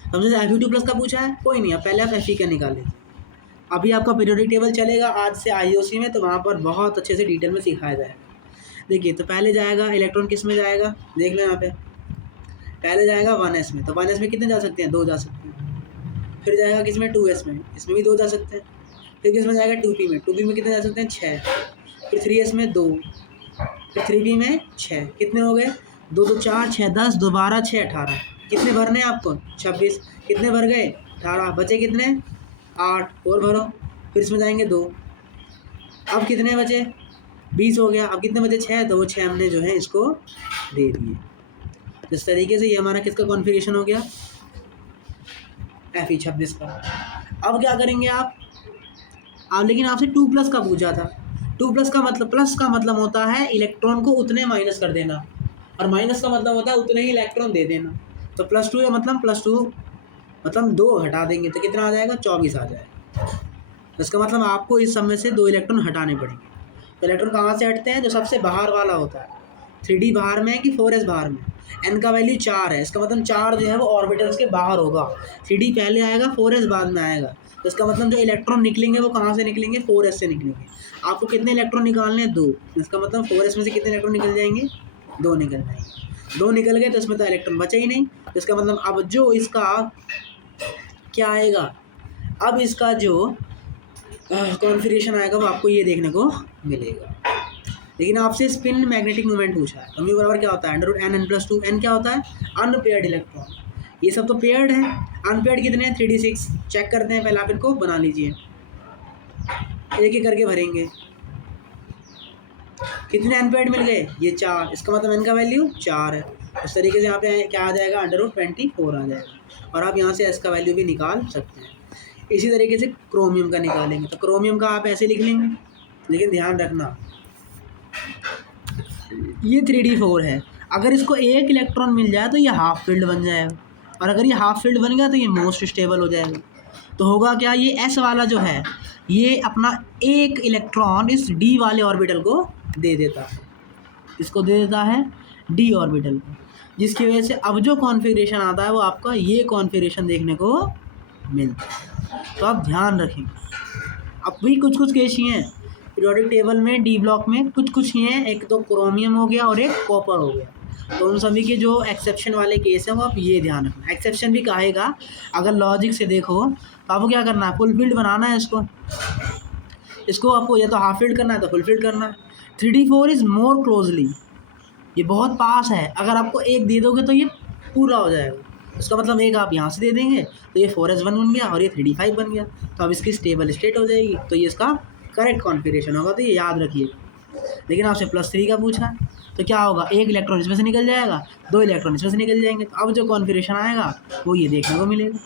हमसे Fe2+ का पूछा है, कोई नहीं, अब पहले आप Fe का निकाल लीजिए। अभी आपका पीरियोडिक टेबल चलेगा आज से IOC में, तो वहाँ पर बहुत अच्छे से डिटेल में सिखाया जाएगा। देखिए, तो पहले जाएगा इलेक्ट्रॉन किस में जाएगा, देख लो यहाँ पे। पहले जाएगा 1s में, तो 1s में कितने जा सकते हैं? 2 जा सकते हैं। फिर जाएगा किस में? 2s में, इसमें भी 2 जा सकते हैं। फिर किस में जाएगा? 2p में, 2p में कितने जा सकते हैं? 6। फिर 3s में 2, फिर 3p में 6। कितने हो गए? 2 2 4 6 10, 2 12 6 18। कितने भरने हैं आपको? 26। कितने भर गए? 18। बचे कितने? 8 और भरो। फिर इसमें जाएंगे 2। अब कितने बचे? 20 हो गया। अब कितने बचे? 6। तो वो 6 हमने जो है इसको दे दिए। इस तरीके से ये हमारा किसका कॉन्फ़िगरेशन हो गया? Fe26 का। अब क्या करेंगे आप लेकिन आपसे 2+ का पूछा था। 2+ का मतलब, प्लस का मतलब होता है इलेक्ट्रॉन को उतने माइनस कर देना, और माइनस का मतलब होता है उतने ही इलेक्ट्रॉन दे देना। तो +2 या मतलब +2 मतलब 2 हटा देंगे तो कितना आ जाएगा? 24 आ जाएगा। तो इसका मतलब आपको इस सब में से 2 इलेक्ट्रॉन हटाने पड़ेंगे। तो इलेक्ट्रॉन कहाँ से हटते हैं? जो सबसे बाहर वाला होता है। 3D बाहर में है कि 4s बाहर में? n का वैल्यू 4 है, इसका मतलब 4 जो है वो ऑर्बिटल्स के बाहर होगा। 3D पहले आएगा, 4s बाद में आएगा। तो इसका मतलब जो इलेक्ट्रॉन निकलेंगे वो कहाँ से निकलेंगे? 4s से निकलेंगे। आपको कितने इलेक्ट्रॉन निकालने हैं? 2। इसका मतलब 4s में से कितने इलेक्ट्रॉन निकल जाएंगे? 2 निकल जाएंगे। 2 निकल गए तो इसमें तो इलेक्ट्रॉन बचे ही नहीं। तो इसका मतलब अब जो इसका क्या आएगा, अब इसका जो कॉन्फ़िगरेशन आएगा वो आपको ये देखने को मिलेगा। लेकिन आपसे स्पिन मैग्नेटिक मोमेंट पूछा है, तो म्यू बराबर क्या होता है? √n+2। n क्या होता है? Unpaired electron. ये सब तो पेयर्ड है, अनपेयर्ड कितने हैं? 3d6। चेक करते हैं, पहले आप इनको बना लीजिए, एक एक करके भरेंगे। कितने अनपेयर्ड मिल गए? ये 4। इसका मतलब n का वैल्यू 4 है। इस तरीके से यहाँ पे क्या आ जाएगा? √24 आ जाएगा। और आप यहाँ से s का वैल्यू भी निकाल सकते हैं। इसी तरीके से क्रोमियम का निकालेंगे, तो क्रोमियम का आप ऐसे लिख लेंगे, लेकिन ध्यान रखना ये 3d4 है। अगर इसको एक इलेक्ट्रॉन मिल जाए तो ये हाफ फील्ड बन जाएगा, और अगर ये हाफ फील्ड बन गया तो ये मोस्ट स्टेबल हो जाएगा। तो होगा क्या? ये s वाला जो है ये अपना एक इलेक्ट्रॉन इस d वाले ऑर्बिटल को दे देता है, इसको दे देता है d ऑर्बिटल को, जिसकी वजह से अब जो कॉन्फ़िगरेशन आता है वो आपका ये कॉन्फ़िगरेशन देखने को मिलता है। तो आप ध्यान रखेंगे। अब भी कुछ कुछ केस ही हैं पीरियोडिक टेबल में, डी ब्लॉक में कुछ ही हैं। एक तो क्रोमियम हो गया और एक कॉपर हो गया। तो उन सभी के जो एक्सेप्शन वाले केस हैं वो आप ये ध्यान रखना। एक्सेप्शन भी कहेगा, अगर लॉजिक से देखो तो आपको क्या करना है? फुल फील्ड बनाना है इसको आपको या तो हाफ फील्ड करना है तो फुल फील्ड करना है। 3d4 इज़ मोर क्लोजली, ये बहुत पास है। अगर आपको एक दे दोगे तो ये पूरा हो जाएगा। इसका मतलब एक आप यहाँ से दे देंगे तो ये 4s1 बन गया और ये 3d5 बन गया, तो अब इसकी स्टेबल स्टेट हो जाएगी। तो ये इसका करेक्ट कॉन्फ़िगरेशन होगा, तो ये याद रखिएगा। लेकिन आपसे +3 का पूछा है तो क्या होगा? एक इलेक्ट्रॉन इसमें से निकल जाएगा, 2 इलेक्ट्रॉन इसमें से निकल जाएंगे। तो अब जो कॉन्फ़िगरेशन आएगा वो ये देखने को मिलेगा।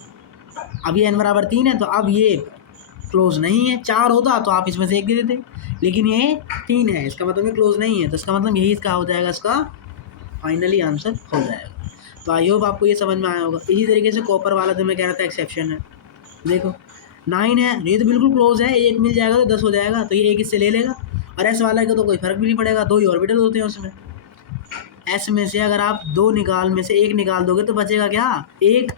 अब ये n बराबर 3 है तो अब ये क्लोज नहीं है। 4 होता तो आप इसमें से एक दे देते, लेकिन ये 3 है, इसका मतलब ये क्लोज नहीं है। तो इसका मतलब यही इसका हो जाएगा, इसका फाइनली आंसर हो जाएगा। तो आई होप आपको ये समझ में आया होगा। इसी तरीके से कॉपर वाला जो मैं कह रहा था एक्सेप्शन है, देखो 9 है, ये तो बिल्कुल क्लोज है, एक मिल जाएगा तो 10 हो जाएगा, तो ये एक इससे ले लेगा। और एस वाला का तो कोई फर्क भी नहीं पड़ेगा, 2 ही ऑर्बिटल होते हैं उसमें। एस में से अगर आप 2 में से एक निकाल दोगे तो बचेगा क्या? एक।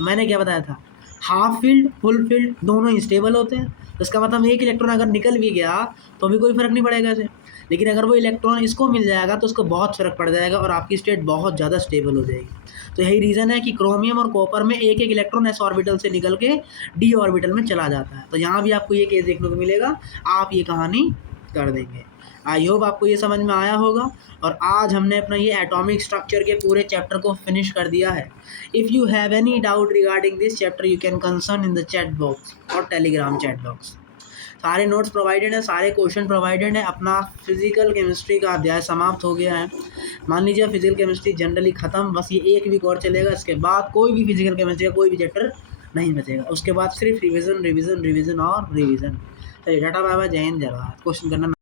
मैंने क्या बताया था? हाफ फील्ड फुल फील्ड दोनों ही स्टेबल होते हैं। तो इसका मतलब एक इलेक्ट्रॉन अगर निकल भी गया तो भी कोई फ़र्क नहीं पड़ेगा इसे, लेकिन अगर वो इलेक्ट्रॉन इसको मिल जाएगा तो उसको बहुत फ़र्क पड़ जाएगा और आपकी स्टेट बहुत ज़्यादा स्टेबल हो जाएगी। तो यही रीज़न है कि क्रोमियम और कॉपर में एक एक इलेक्ट्रॉन एस ऑर्बिटल से निकल के डी ऑर्बिटल में चला जाता है। तो यहाँ भी आपको ये केस देखने को मिलेगा, आप ये कहानी कर देंगे। आई होप आपको ये समझ में आया होगा। और आज हमने अपना ये एटॉमिक स्ट्रक्चर के पूरे चैप्टर को फिनिश कर दिया है। If you have any doubt regarding this chapter you can concern in the chat box और टेलीग्राम चैट बॉक्स। सारे नोट्स प्रोवाइडेड हैं, सारे क्वेश्चन प्रोवाइडेड हैं। अपना फिजिकल केमिस्ट्री का अध्याय समाप्त हो गया है। मान लीजिए फिजिकल केमिस्ट्री जनरली ख़त्म, बस ये एक वीक और चलेगा, इसके बाद कोई भी फिजिकल केमिस्ट्री का कोई भी चैप्टर नहीं बचेगा। उसके बाद सिर्फ रिविज़न रिविज़न रिविज़न और रिविज़न। चलिए टाटा बाय बाय, जय हिंद जय भारत। क्वेश्चन करना